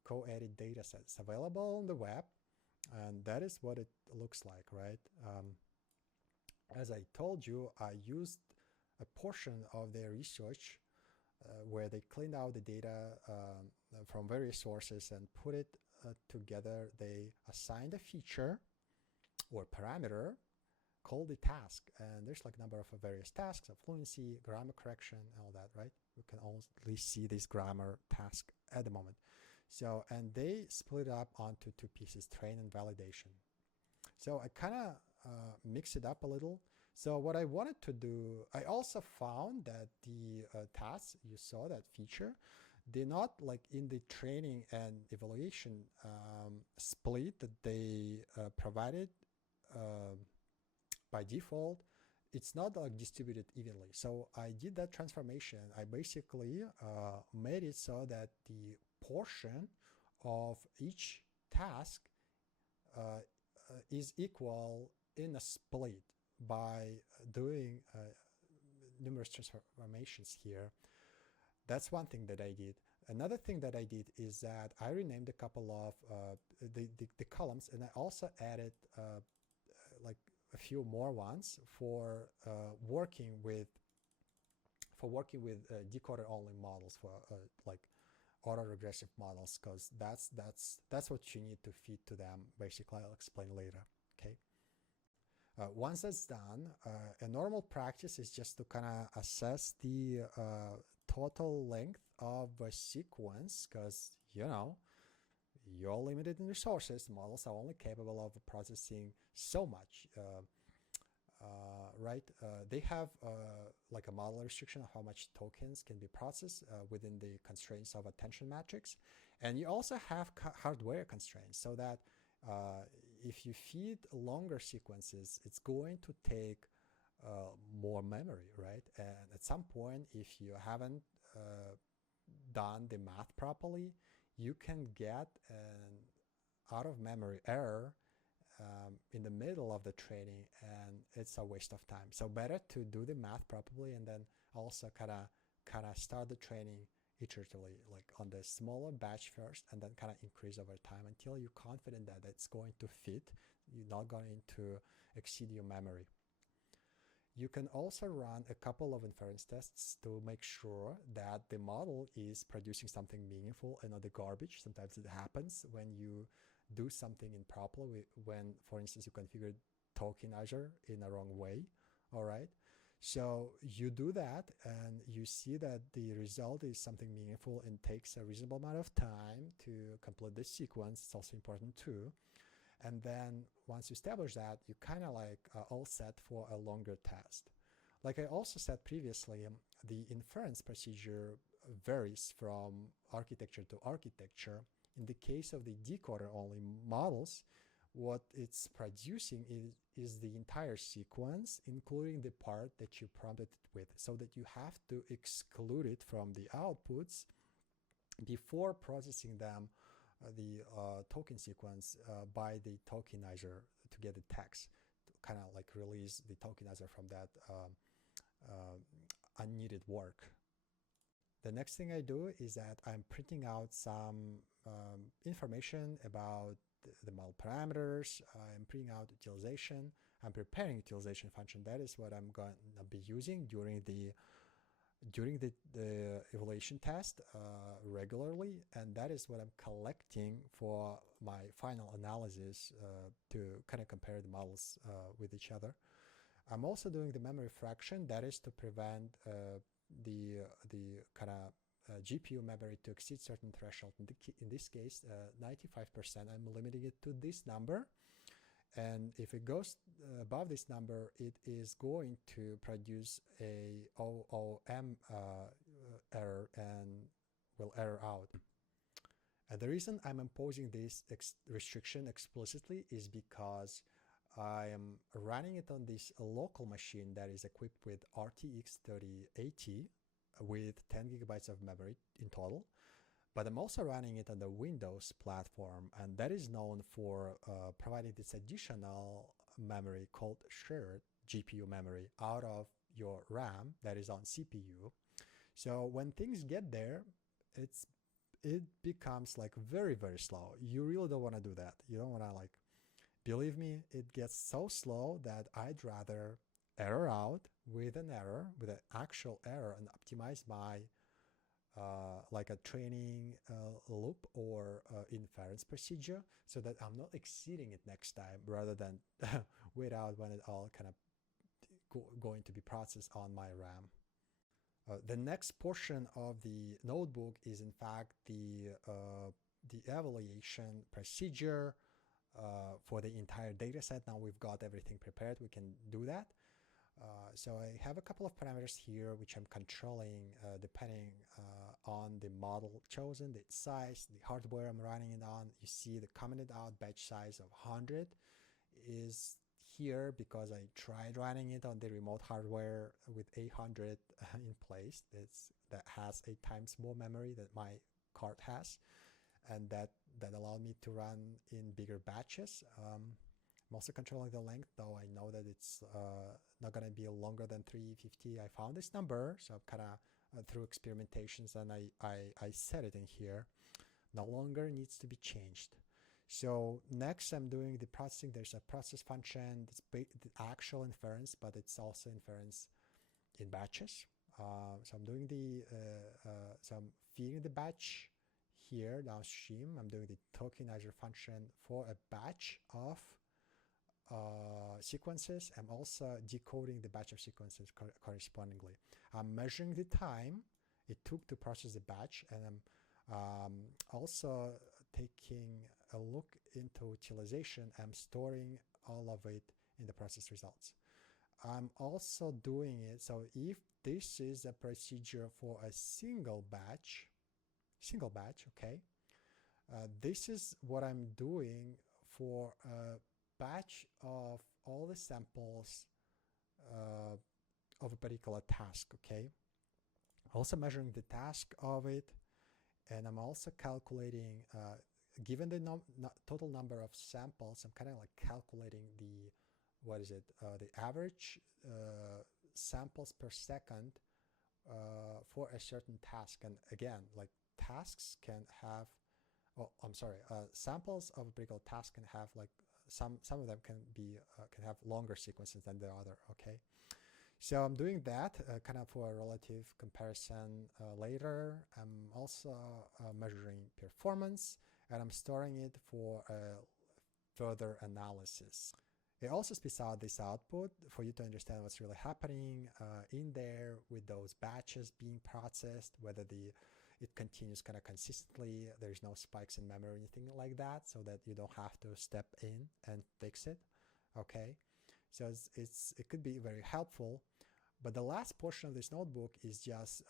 CoEdIT data set. It's available on the web, and that is what it looks like, right? As I told you, I used a portion of their research where they cleaned out the data from various sources and put it together. They assigned a feature or parameter called the task, and there's like a number of various tasks of fluency, grammar correction, and all that, right? You can only see this grammar task at the moment. So, and they split it up onto 2 pieces, train and validation. So I kind of mix it up a little. So what I wanted to do, I also found that the tasks, you saw that feature, they're not like in the training and evaluation split that they provided by default. It's not like distributed evenly. So I did that transformation. I basically made it so that the portion of each task is equal in a split by doing numerous transformations here. That's one thing that I did. Another thing that I did is that I renamed a couple of the columns, and I also added like a few more ones for working with decoder-only models, for like autoregressive models, because that's what you need to feed to them. Basically, I'll explain later. Okay. Once that's done, a normal practice is just to kind of assess the total length of a sequence, because you're limited in resources. Models are only capable of processing so much, right? They have like a model restriction of how much tokens can be processed within the constraints of attention matrix. And you also have hardware constraints, so that if you feed longer sequences, it's going to take more memory, right? And at some point, if you haven't done the math properly, you can get an out of memory error in the middle of the training, and it's a waste of time. So better to do the math properly, and then also kind of start the training iteratively, like on the smaller batch first, and then kind of increase over time until you're confident that it's going to fit. You're not going to exceed your memory. You can also run a couple of inference tests to make sure that the model is producing something meaningful and not the garbage. Sometimes it happens when you do something improperly, when, for instance, you configure tokenizer in a wrong way. All right. So you do that and you see that the result is something meaningful and takes a reasonable amount of time to complete the sequence. It's also important too. And then once you establish that, you kind of like all set for a longer test. Like I also said previously, the inference procedure varies from architecture to architecture. In the case of the decoder-only models, what it's producing is the entire sequence, including the part that you prompted it with, so that you have to exclude it from the outputs before processing them, the token sequence by the tokenizer to get the text, to kind of like release the tokenizer from that unneeded work. The next thing I do is that I'm printing out some information about the model parameters. I'm printing out utilization. I'm preparing utilization function. That is what I'm going to be using during the evaluation test regularly, and that is what I'm collecting for my final analysis to kind of compare the models with each other. I'm also doing the memory fraction. That is to prevent the kind of GPU memory to exceed certain threshold. In this case, 95%. I'm limiting it to this number. And if it goes above this number, it is going to produce a OOM error and will error out. And the reason I'm imposing this restriction explicitly is because I am running it on this local machine that is equipped with RTX 3080 with 10 gigabytes of memory in total. But I'm also running it on the Windows platform, and that is known for providing this additional memory called shared GPU memory out of your RAM that is on CPU. So when things get there, it becomes like very, very slow. You really don't want to do that. You don't want to, like, believe me, it gets so slow that I'd rather error out with an error, with an actual error, and optimize my like a training loop or inference procedure so that I'm not exceeding it next time, rather than wait out when it all kind of going to be processed on my RAM. The next portion of the notebook is in fact the evaluation procedure for the entire data set. Now we've got everything prepared, we can do that. So I have a couple of parameters here which I'm controlling depending on the model chosen, the size, the hardware I'm running it on. You see the commented out batch size of 100 is here because I tried running it on the remote hardware with 800 in place. That has 8 times more memory than my card has, and that allowed me to run in bigger batches. I'm also controlling the length, though I know that it's not going to be longer than 350. I found this number, so kind of through experimentations, and I set it in here. No longer needs to be changed. So next I'm doing the processing. There's a process function. It's the actual inference, but it's also inference in batches. So I'm doing so I'm feeding the batch here downstream. I'm doing the tokenizer function for a batch of sequences. I'm also decoding the batch of sequences correspondingly. I'm measuring the time it took to process the batch, and I'm also taking a look into utilization. I'm storing all of it in the process results. I'm also doing it, so if this is a procedure for a single batch, okay, this is what I'm doing for a batch of all the samples of a particular task, okay? Also measuring the task of it, and I'm also calculating, given the total number of samples, I'm kind of like calculating the, the average samples per second for a certain task. And again, like tasks can have, samples of a particular task can have like, some of them can have longer sequences than the other, okay? So I'm doing that kind of for a relative comparison later. I'm also measuring performance, and I'm storing it for further analysis. It also spits out this output for you to understand what's really happening in there with those batches being processed, whether it continues kind of consistently, there's no spikes in memory or anything like that, so that you don't have to step in and fix it. Okay, so it could be very helpful. But the last portion of this notebook is just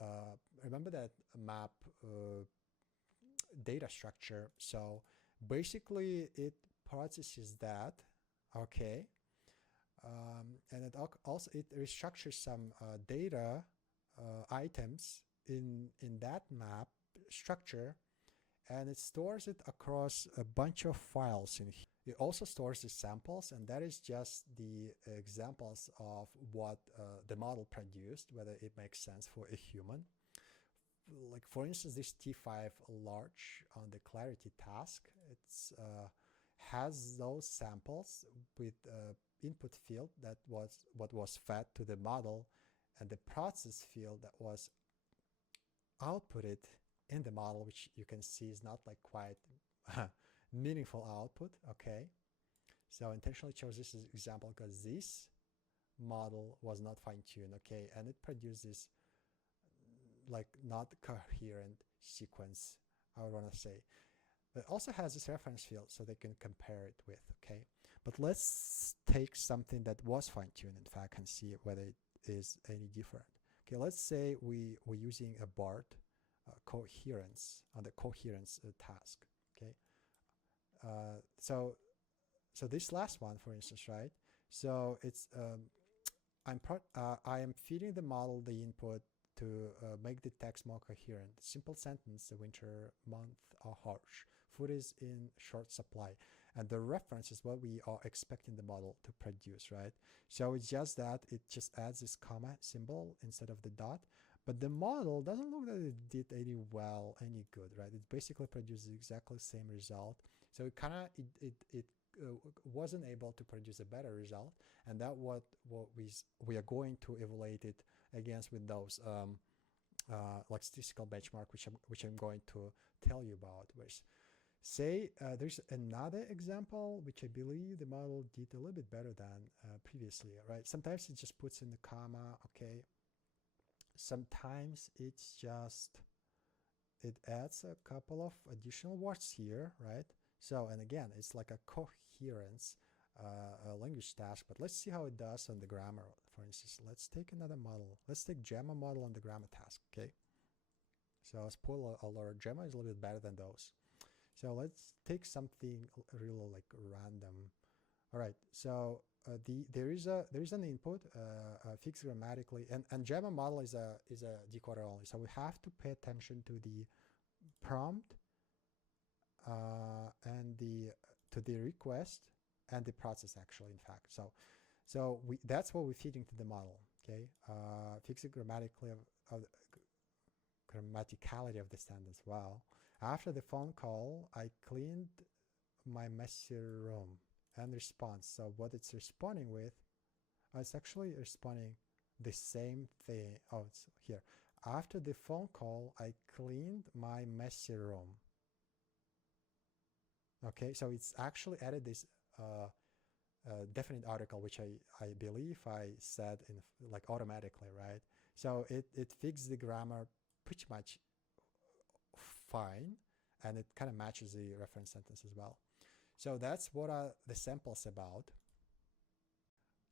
remember that map data structure. So basically it processes that, okay, and it also it restructures some data items in that map structure, and it stores it across a bunch of files in here. It also stores the samples, and that is just the examples of what the model produced, whether it makes sense for a human. Like for instance, this T5 large on the clarity task, it's has those samples with input field that was what was fed to the model, and the process field that was outputted in the model, which you can see is not like quite meaningful output. Okay, so intentionally chose this example because this model was not fine-tuned. Okay, and it produces like not coherent sequence, I would want to say. It also has this reference field so they can compare it with. Okay, but let's take something that was fine-tuned in fact and see whether it is any different. Okay, let's say we're using a BART coherence on the coherence task. Okay, so this last one, for instance, right? So it's I am feeding the model the input to make the text more coherent. Simple sentence: the winter month are harsh. Food is in short supply. And the reference is what we are expecting the model to produce, right? So it's just that it just adds this comma symbol instead of the dot. But the model doesn't look that it did any good, right? It basically produces exactly the same result. So it kind of it wasn't able to produce a better result, and that what we are going to evaluate it against with those like statistical benchmark, which I'm going to tell you about. Which say there's another example which I believe the model did a little bit better than previously, right? Sometimes it just puts in the comma, okay. Sometimes it's just it adds a couple of additional words here, right? So, and again, it's like a coherence language task, but let's see how it does on the grammar. For instance, let's take another model. Let's take Gemma model on the grammar task, okay? So spoiler alert, Gemma is a little bit better than those. So let's take something really like random. All right, so there is an input fixed grammatically, and Gemma model is a decoder only. So we have to pay attention to the prompt and to the request and the process actually, in fact. So that's what we're feeding to the model. Okay, fix it grammatically grammaticality of the sentence. Well, after the phone call, I cleaned my messy room and response. So what it's responding with, it's actually responding the same thing. Oh, it's here. After the phone call, I cleaned my messy room. Okay, so it's actually added this definite article, which I believe I said in like automatically, right? So it fixed the grammar pretty much fine, and it kind of matches the reference sentence as well. So that's what are the samples about.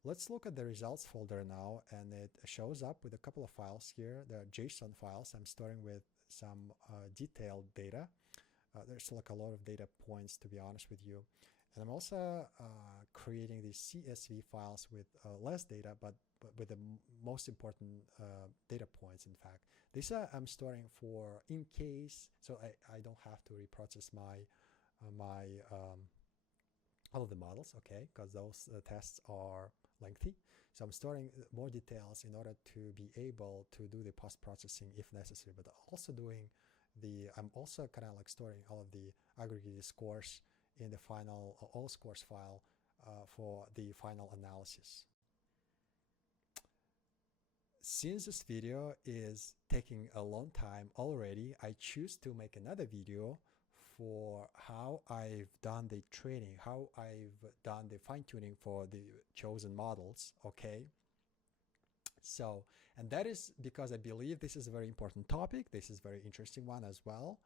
Let's look at the results folder now, and it shows up with a couple of files here. There are JSON files I'm storing with some detailed data. There's like a lot of data points, to be honest with you. And I'm also creating these CSV files with less data, but with the most important data points, in fact. These I'm storing for in case, so I don't have to reprocess all of the models, okay, because those tests are lengthy. So I'm storing more details in order to be able to do the post-processing if necessary, but also I'm also kind of like storing all of the aggregated scores in the final all scores file for the final analysis. Since this video is taking a long time already, I choose to make another video for how I've done the training, how I've done the fine-tuning for the chosen models, okay? So, and that is because I believe this is a very important topic. This is a very interesting one as well.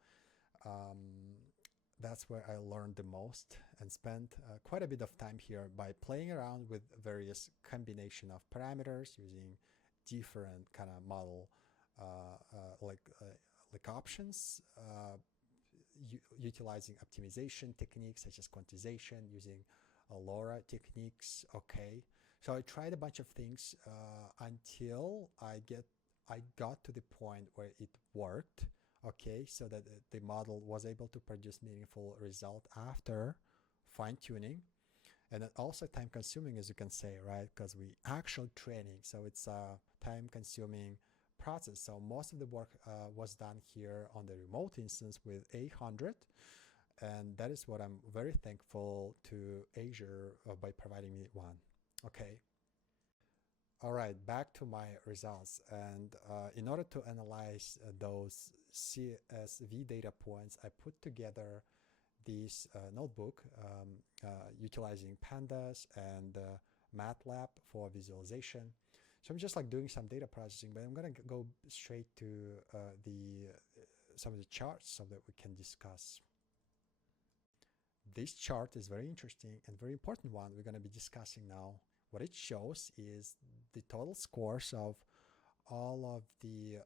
That's where I learned the most and spent quite a bit of time here by playing around with various combination of parameters using different kind of model like options, utilizing optimization techniques such as quantization, using LoRa techniques. Okay, so I tried a bunch of things until I got to the point where it worked. Okay, so that the model was able to produce meaningful result after fine-tuning, and also time-consuming, as you can say, right? Because we actual training, so it's a time-consuming process. So most of the work was done here on the remote instance with 800, and that is what I'm very thankful to Azure by providing me one. Okay. All right, back to my results. And in order to analyze those CSV data points, I put together this notebook utilizing pandas and MATLAB for visualization. So I'm just like doing some data processing, but I'm going to go straight to some of the charts so that we can discuss. This chart is very interesting and very important one we're going to be discussing now. What it shows is the total scores of all of the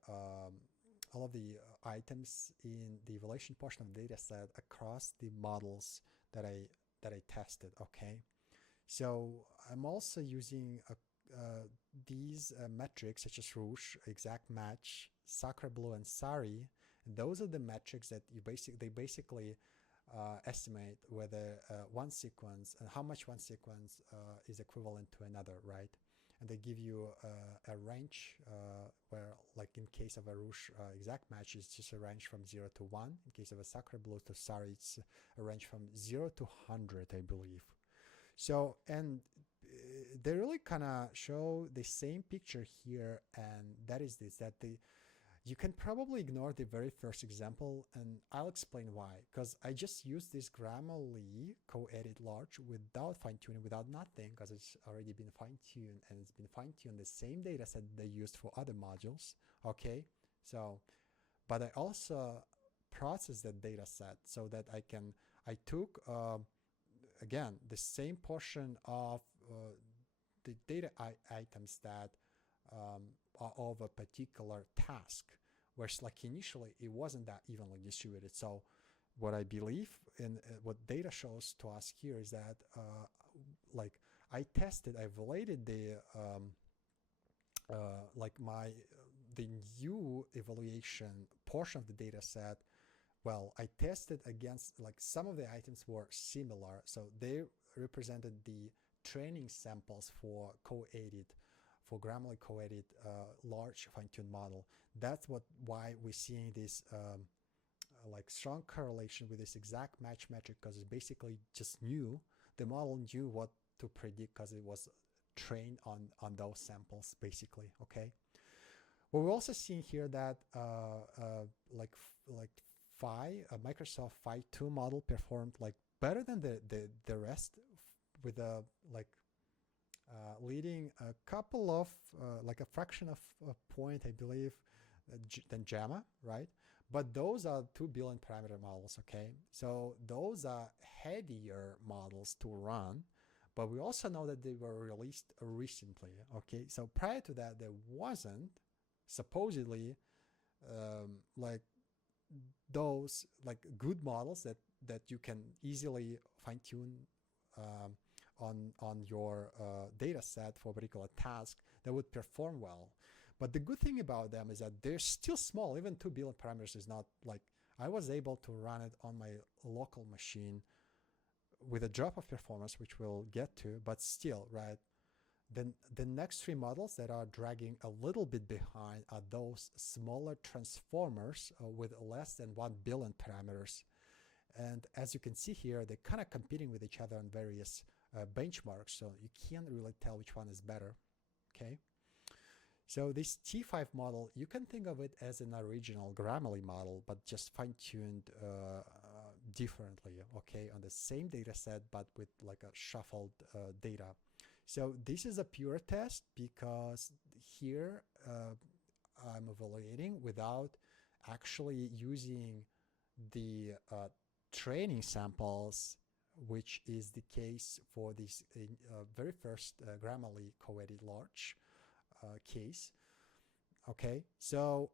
items in the evaluation portion of the data set across the models that I tested. Okay, so I'm also using these metrics such as Rouge, exact match, Sacre Blue, and Sari. And those are the metrics that they basically estimate whether one sequence and how much one sequence is equivalent to another, right? And they give you a range where, like in case of a Rouge exact match, it's just a range from 0 to 1. In case of a Sacre Bleu to Sari, it's a range from 0 to 100, I believe. So, and they really kind of show the same picture here, and that is this, that you can probably ignore the very first example, and I'll explain why. Because I just used this Grammarly CoEdIT large without fine-tuning, without nothing, because it's already been fine-tuned, and it's been fine-tuned the same data set they used for other modules. Okay, so, but I also processed that data set so that I took, again, the same portion of the data items that of a particular task, whereas like initially it wasn't that evenly distributed. So what I believe in what data shows to us here is that like I validated the the new evaluation portion of the data set. Well, I tested against, like, some of the items were similar, so they represented the training samples for CoEdIT, for Grammarly CoEdIT large fine-tuned model. That's why we're seeing this like strong correlation with this exact match metric, because it basically just knew, the model knew what to predict because it was trained on those samples basically. Okay. Well, we're also seeing here that Microsoft Phi 2 model performed like better than the rest, with a leading a couple of like a fraction of a point, I believe, than JAMA, right? But those are 2 billion parameter models. Okay, so those are heavier models to run, but we also know that they were released recently. Okay, so prior to that there wasn't supposedly like those like good models that you can easily fine-tune on your data set for a particular task that would perform well. But the good thing about them is that they're still small. Even 2 billion parameters is not like, I was able to run it on my local machine with a drop of performance, which we'll get to, but still, right? Then the next 3 models that are dragging a little bit behind are those smaller transformers with less than 1 billion parameters. And as you can see here, they're kind of competing with each other on various benchmarks, so you can't really tell which one is better. Okay, so this T5 model, you can think of it as an original Grammarly model, but just fine-tuned differently, okay, on the same data set, but with like a shuffled data. So this is a pure test because here I'm evaluating without actually using the training samples, which is the case for this very first Grammarly CoEdIT large case. Okay, so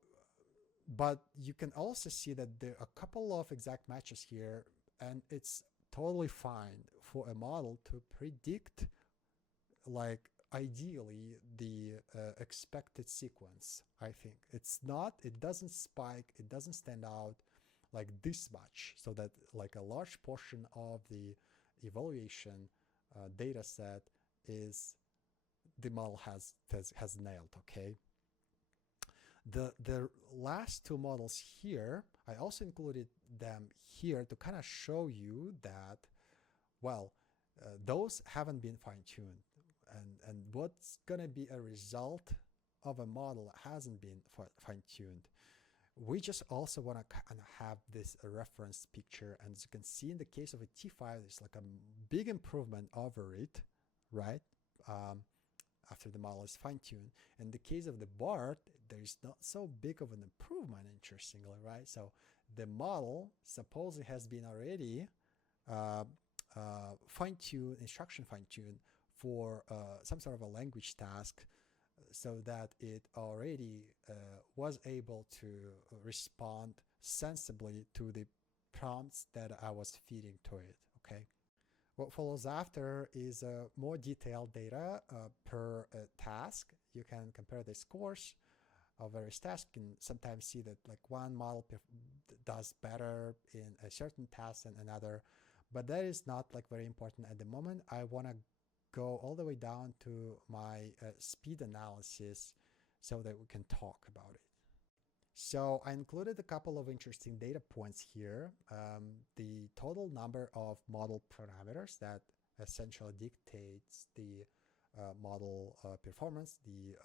but you can also see that there are a couple of exact matches here, and it's totally fine for a model to predict, like, ideally the expected sequence. I think it's not, it doesn't spike, it doesn't stand out like this much, so that like a large portion of the evaluation data set is the model has nailed. Okay, the last two models here, I also included them here to kind of show you that, well, those haven't been fine-tuned, and what's gonna be a result of a model hasn't been fine-tuned. We just also want to kind of have this reference picture, and as you can see in the case of a T5, there's like a big improvement over it, right? After the model is fine-tuned. In the case of the BART, there's not so big of an improvement, interestingly, right? So the model supposedly has been already fine-tuned, instruction fine-tuned for some sort of a language task, so that it already was able to respond sensibly to the prompts that I was feeding to it. Okay. What follows after is more detailed data per task. You can compare the scores of various tasks. You can sometimes see that like one model does better in a certain task than another, but that is not like very important at the moment. I want to go all the way down to my speed analysis so that we can talk about it. So I included a couple of interesting data points here. The total number of model parameters that essentially dictates the model performance, the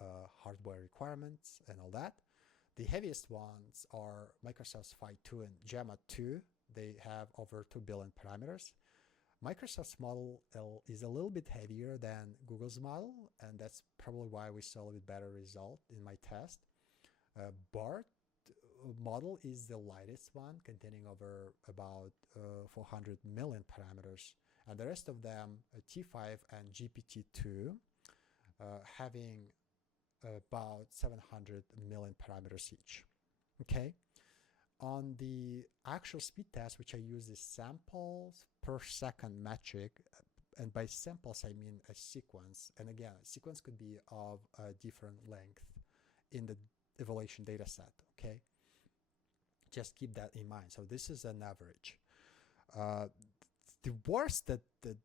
hardware requirements, and all that. The heaviest ones are Microsoft's Phi2 and Gemma 2. They have over 2 billion parameters. Microsoft's model is a little bit heavier than Google's model, and that's probably why we saw a bit better result in my test. BART model is the lightest one, containing over about 400 million parameters, and the rest of them, T5 and GPT-2, having about 700 million parameters each. Okay. On the actual speed test, which I use is samples per second metric, and by samples I mean a sequence. And again, a sequence could be of a different length in the evaluation data set. Okay, just keep that in mind. So this is an average. The worst that the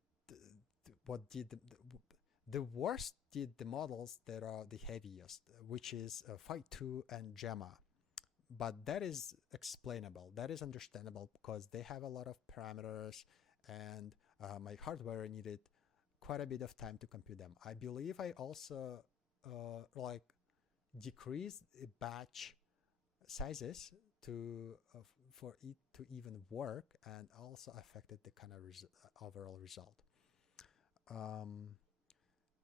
worst did the models that are the heaviest, which is Phi2 and Gemma. But that is explainable, that is understandable, because they have a lot of parameters, and my hardware needed quite a bit of time to compute them. I believe I also like decreased batch sizes to for it to even work, and also affected the kind of overall result.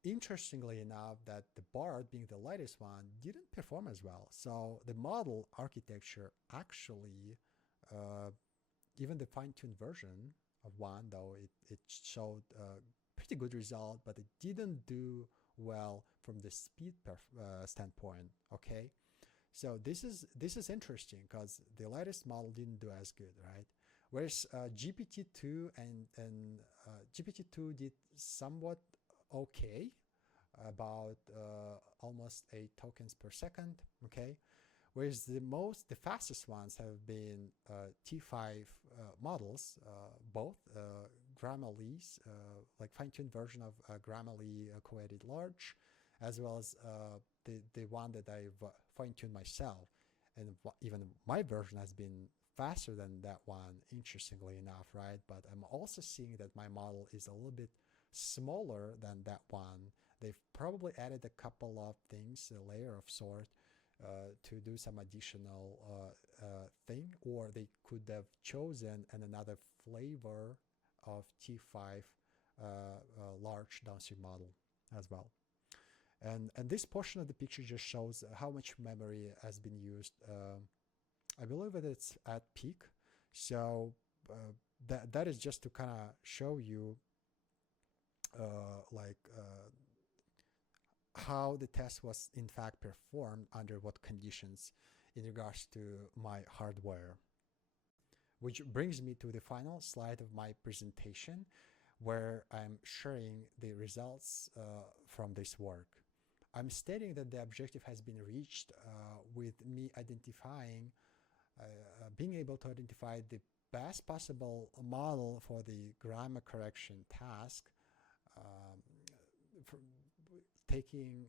Interestingly enough, that the BART, being the lightest one, didn't perform as well. So the model architecture actually, even the fine-tuned version of one, though it showed a pretty good result, but it didn't do well from the speed standpoint. Okay, so this is interesting, because the lightest model didn't do as good, right? Whereas GPT-2 and GPT-2 did somewhat okay, about almost 8 tokens per second. Okay, whereas the fastest ones have been T5 models, both Grammarly's like fine-tuned version of Grammarly CoEdIT large, as well as the one that I've fine-tuned myself, and even my version has been faster than that one, interestingly enough, right? But I'm also seeing that my model is a little bit smaller than that one. They've probably added a couple of things, a layer of sort, to do some additional thing, or they could have chosen another flavor of T5 large downstream model as well. And this portion of the picture just shows how much memory has been used. I believe that it's at peak. So that is just to kind of show you how the test was in fact performed under what conditions in regards to my hardware. Which brings me to the final slide of my presentation, where I'm sharing the results from this work. I'm stating that the objective has been reached with me identifying, being able to identify the best possible model for the grammar correction task, taking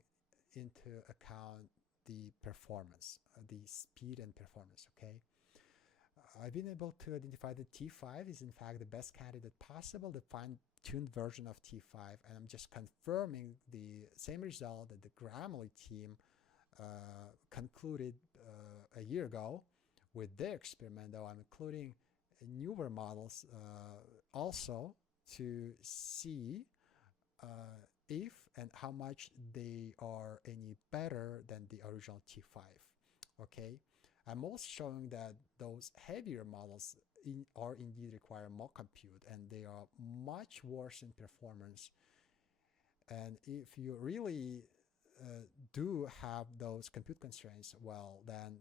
into account the performance, the speed and performance, okay? I've been able to identify that T5 is in fact the best candidate possible, the fine-tuned version of T5, and I'm just confirming the same result that the Grammarly team concluded a year ago with their experiment, though I'm including newer models also to see if and how much they are any better than the original T5, okay? I'm also showing that those heavier models are indeed require more compute, and they are much worse in performance. And if you really do have those compute constraints, well, then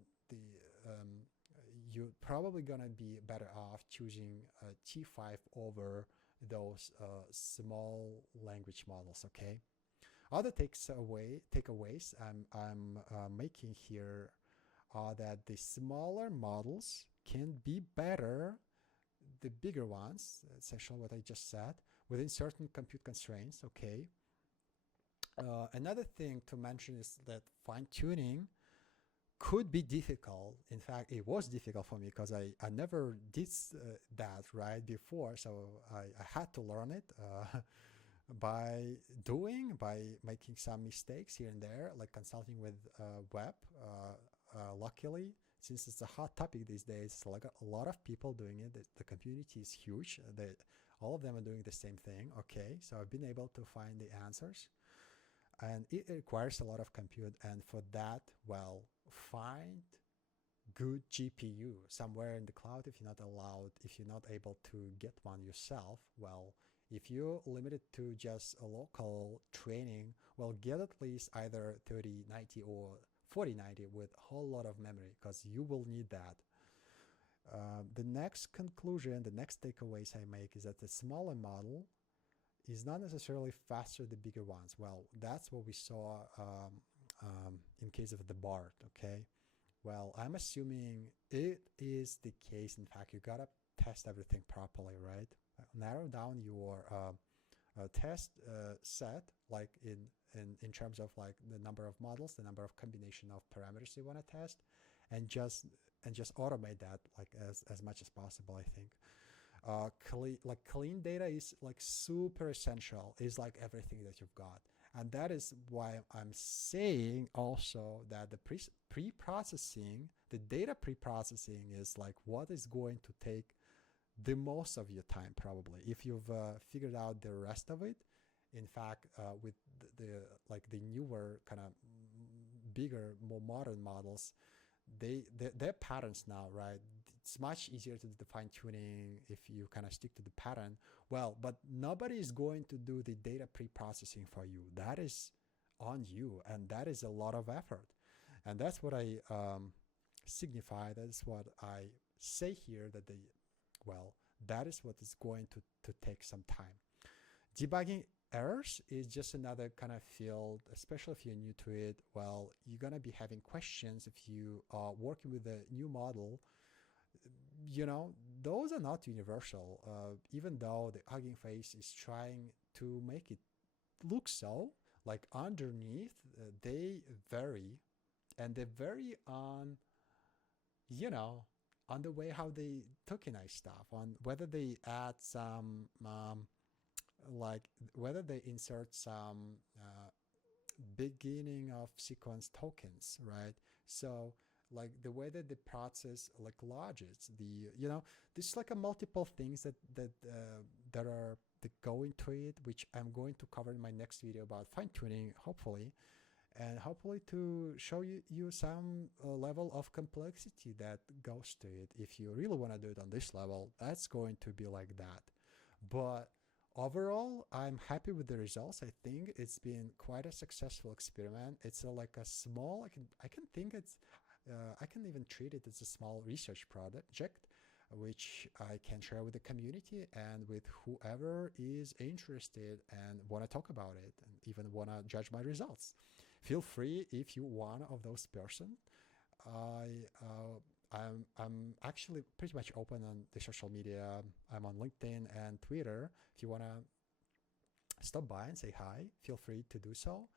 you're probably going to be better off choosing T5 over those small language models, okay? Other takeaways I'm making here are that the smaller models can be better the bigger ones, essentially what I just said, within certain compute constraints, okay? Another thing to mention is that fine-tuning could be difficult. In fact, it was difficult for me because I never did that right before, so I had to learn it by making some mistakes here and there, like consulting with web. Luckily, since it's a hot topic these days, like a lot of people doing it. The community is huge. All of them are doing the same thing. Okay, so I've been able to find the answers, and it requires a lot of compute. And for that, well, find good GPU somewhere in the cloud if you're not able to get one yourself. Well, if you're limited to just a local training, well, get at least either 3090 or 4090 with a whole lot of memory, because you will need that. The next conclusion, the next takeaways I make is that the smaller model is not necessarily faster than the bigger ones. Well, that's what we saw in case of the BART, okay? Well, I'm assuming it is the case. In fact, you gotta test everything properly, right? Narrow down your test set, like in terms of like the number of models, the number of combination of parameters you want to test, and just automate that like as much as possible. I think clean data is like super essential. Is like everything that you've got, and that is why I'm saying also that the pre-processing, the data pre-processing is like what is going to take the most of your time probably. If you've figured out the rest of it, in fact, with the newer kind of bigger, more modern models, they're patterns now, right? It's much easier to do the fine tuning if you kind of stick to the pattern. Well, but nobody is going to do the data pre-processing for you. That is on you, and that is a lot of effort. And that's what I signify. That's what I say here, that that is what is going to take some time. Debugging errors is just another kind of field, especially if you're new to it. Well, you're going to be having questions if you are working with a new model. You know, those are not universal, even though the Hugging Face is trying to make it look so. Like underneath, they vary, and they vary on, on the way how they tokenize stuff, on whether they add some whether they insert some beginning of sequence tokens, right? So like the way that the process like lodges the, this is like a multiple things that go into it, which I'm going to cover in my next video about fine-tuning, hopefully, and hopefully to show you some level of complexity that goes to it. If you really want to do it on this level, that's going to be like that. But overall, I'm happy with the results. I think it's been quite a successful experiment. It's like a small, I can think it's, I can even treat it as a small research project, which I can share with the community and with whoever is interested and want to talk about it and even want to judge my results. Feel free if you one of those person. I'm actually pretty much open on the social media. I'm on LinkedIn and Twitter. If you want to stop by and say hi, feel free to do so.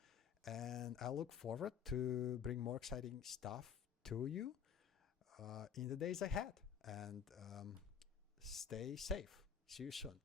And I look forward to bring more exciting stuff to you in the days ahead. And stay safe. See you soon.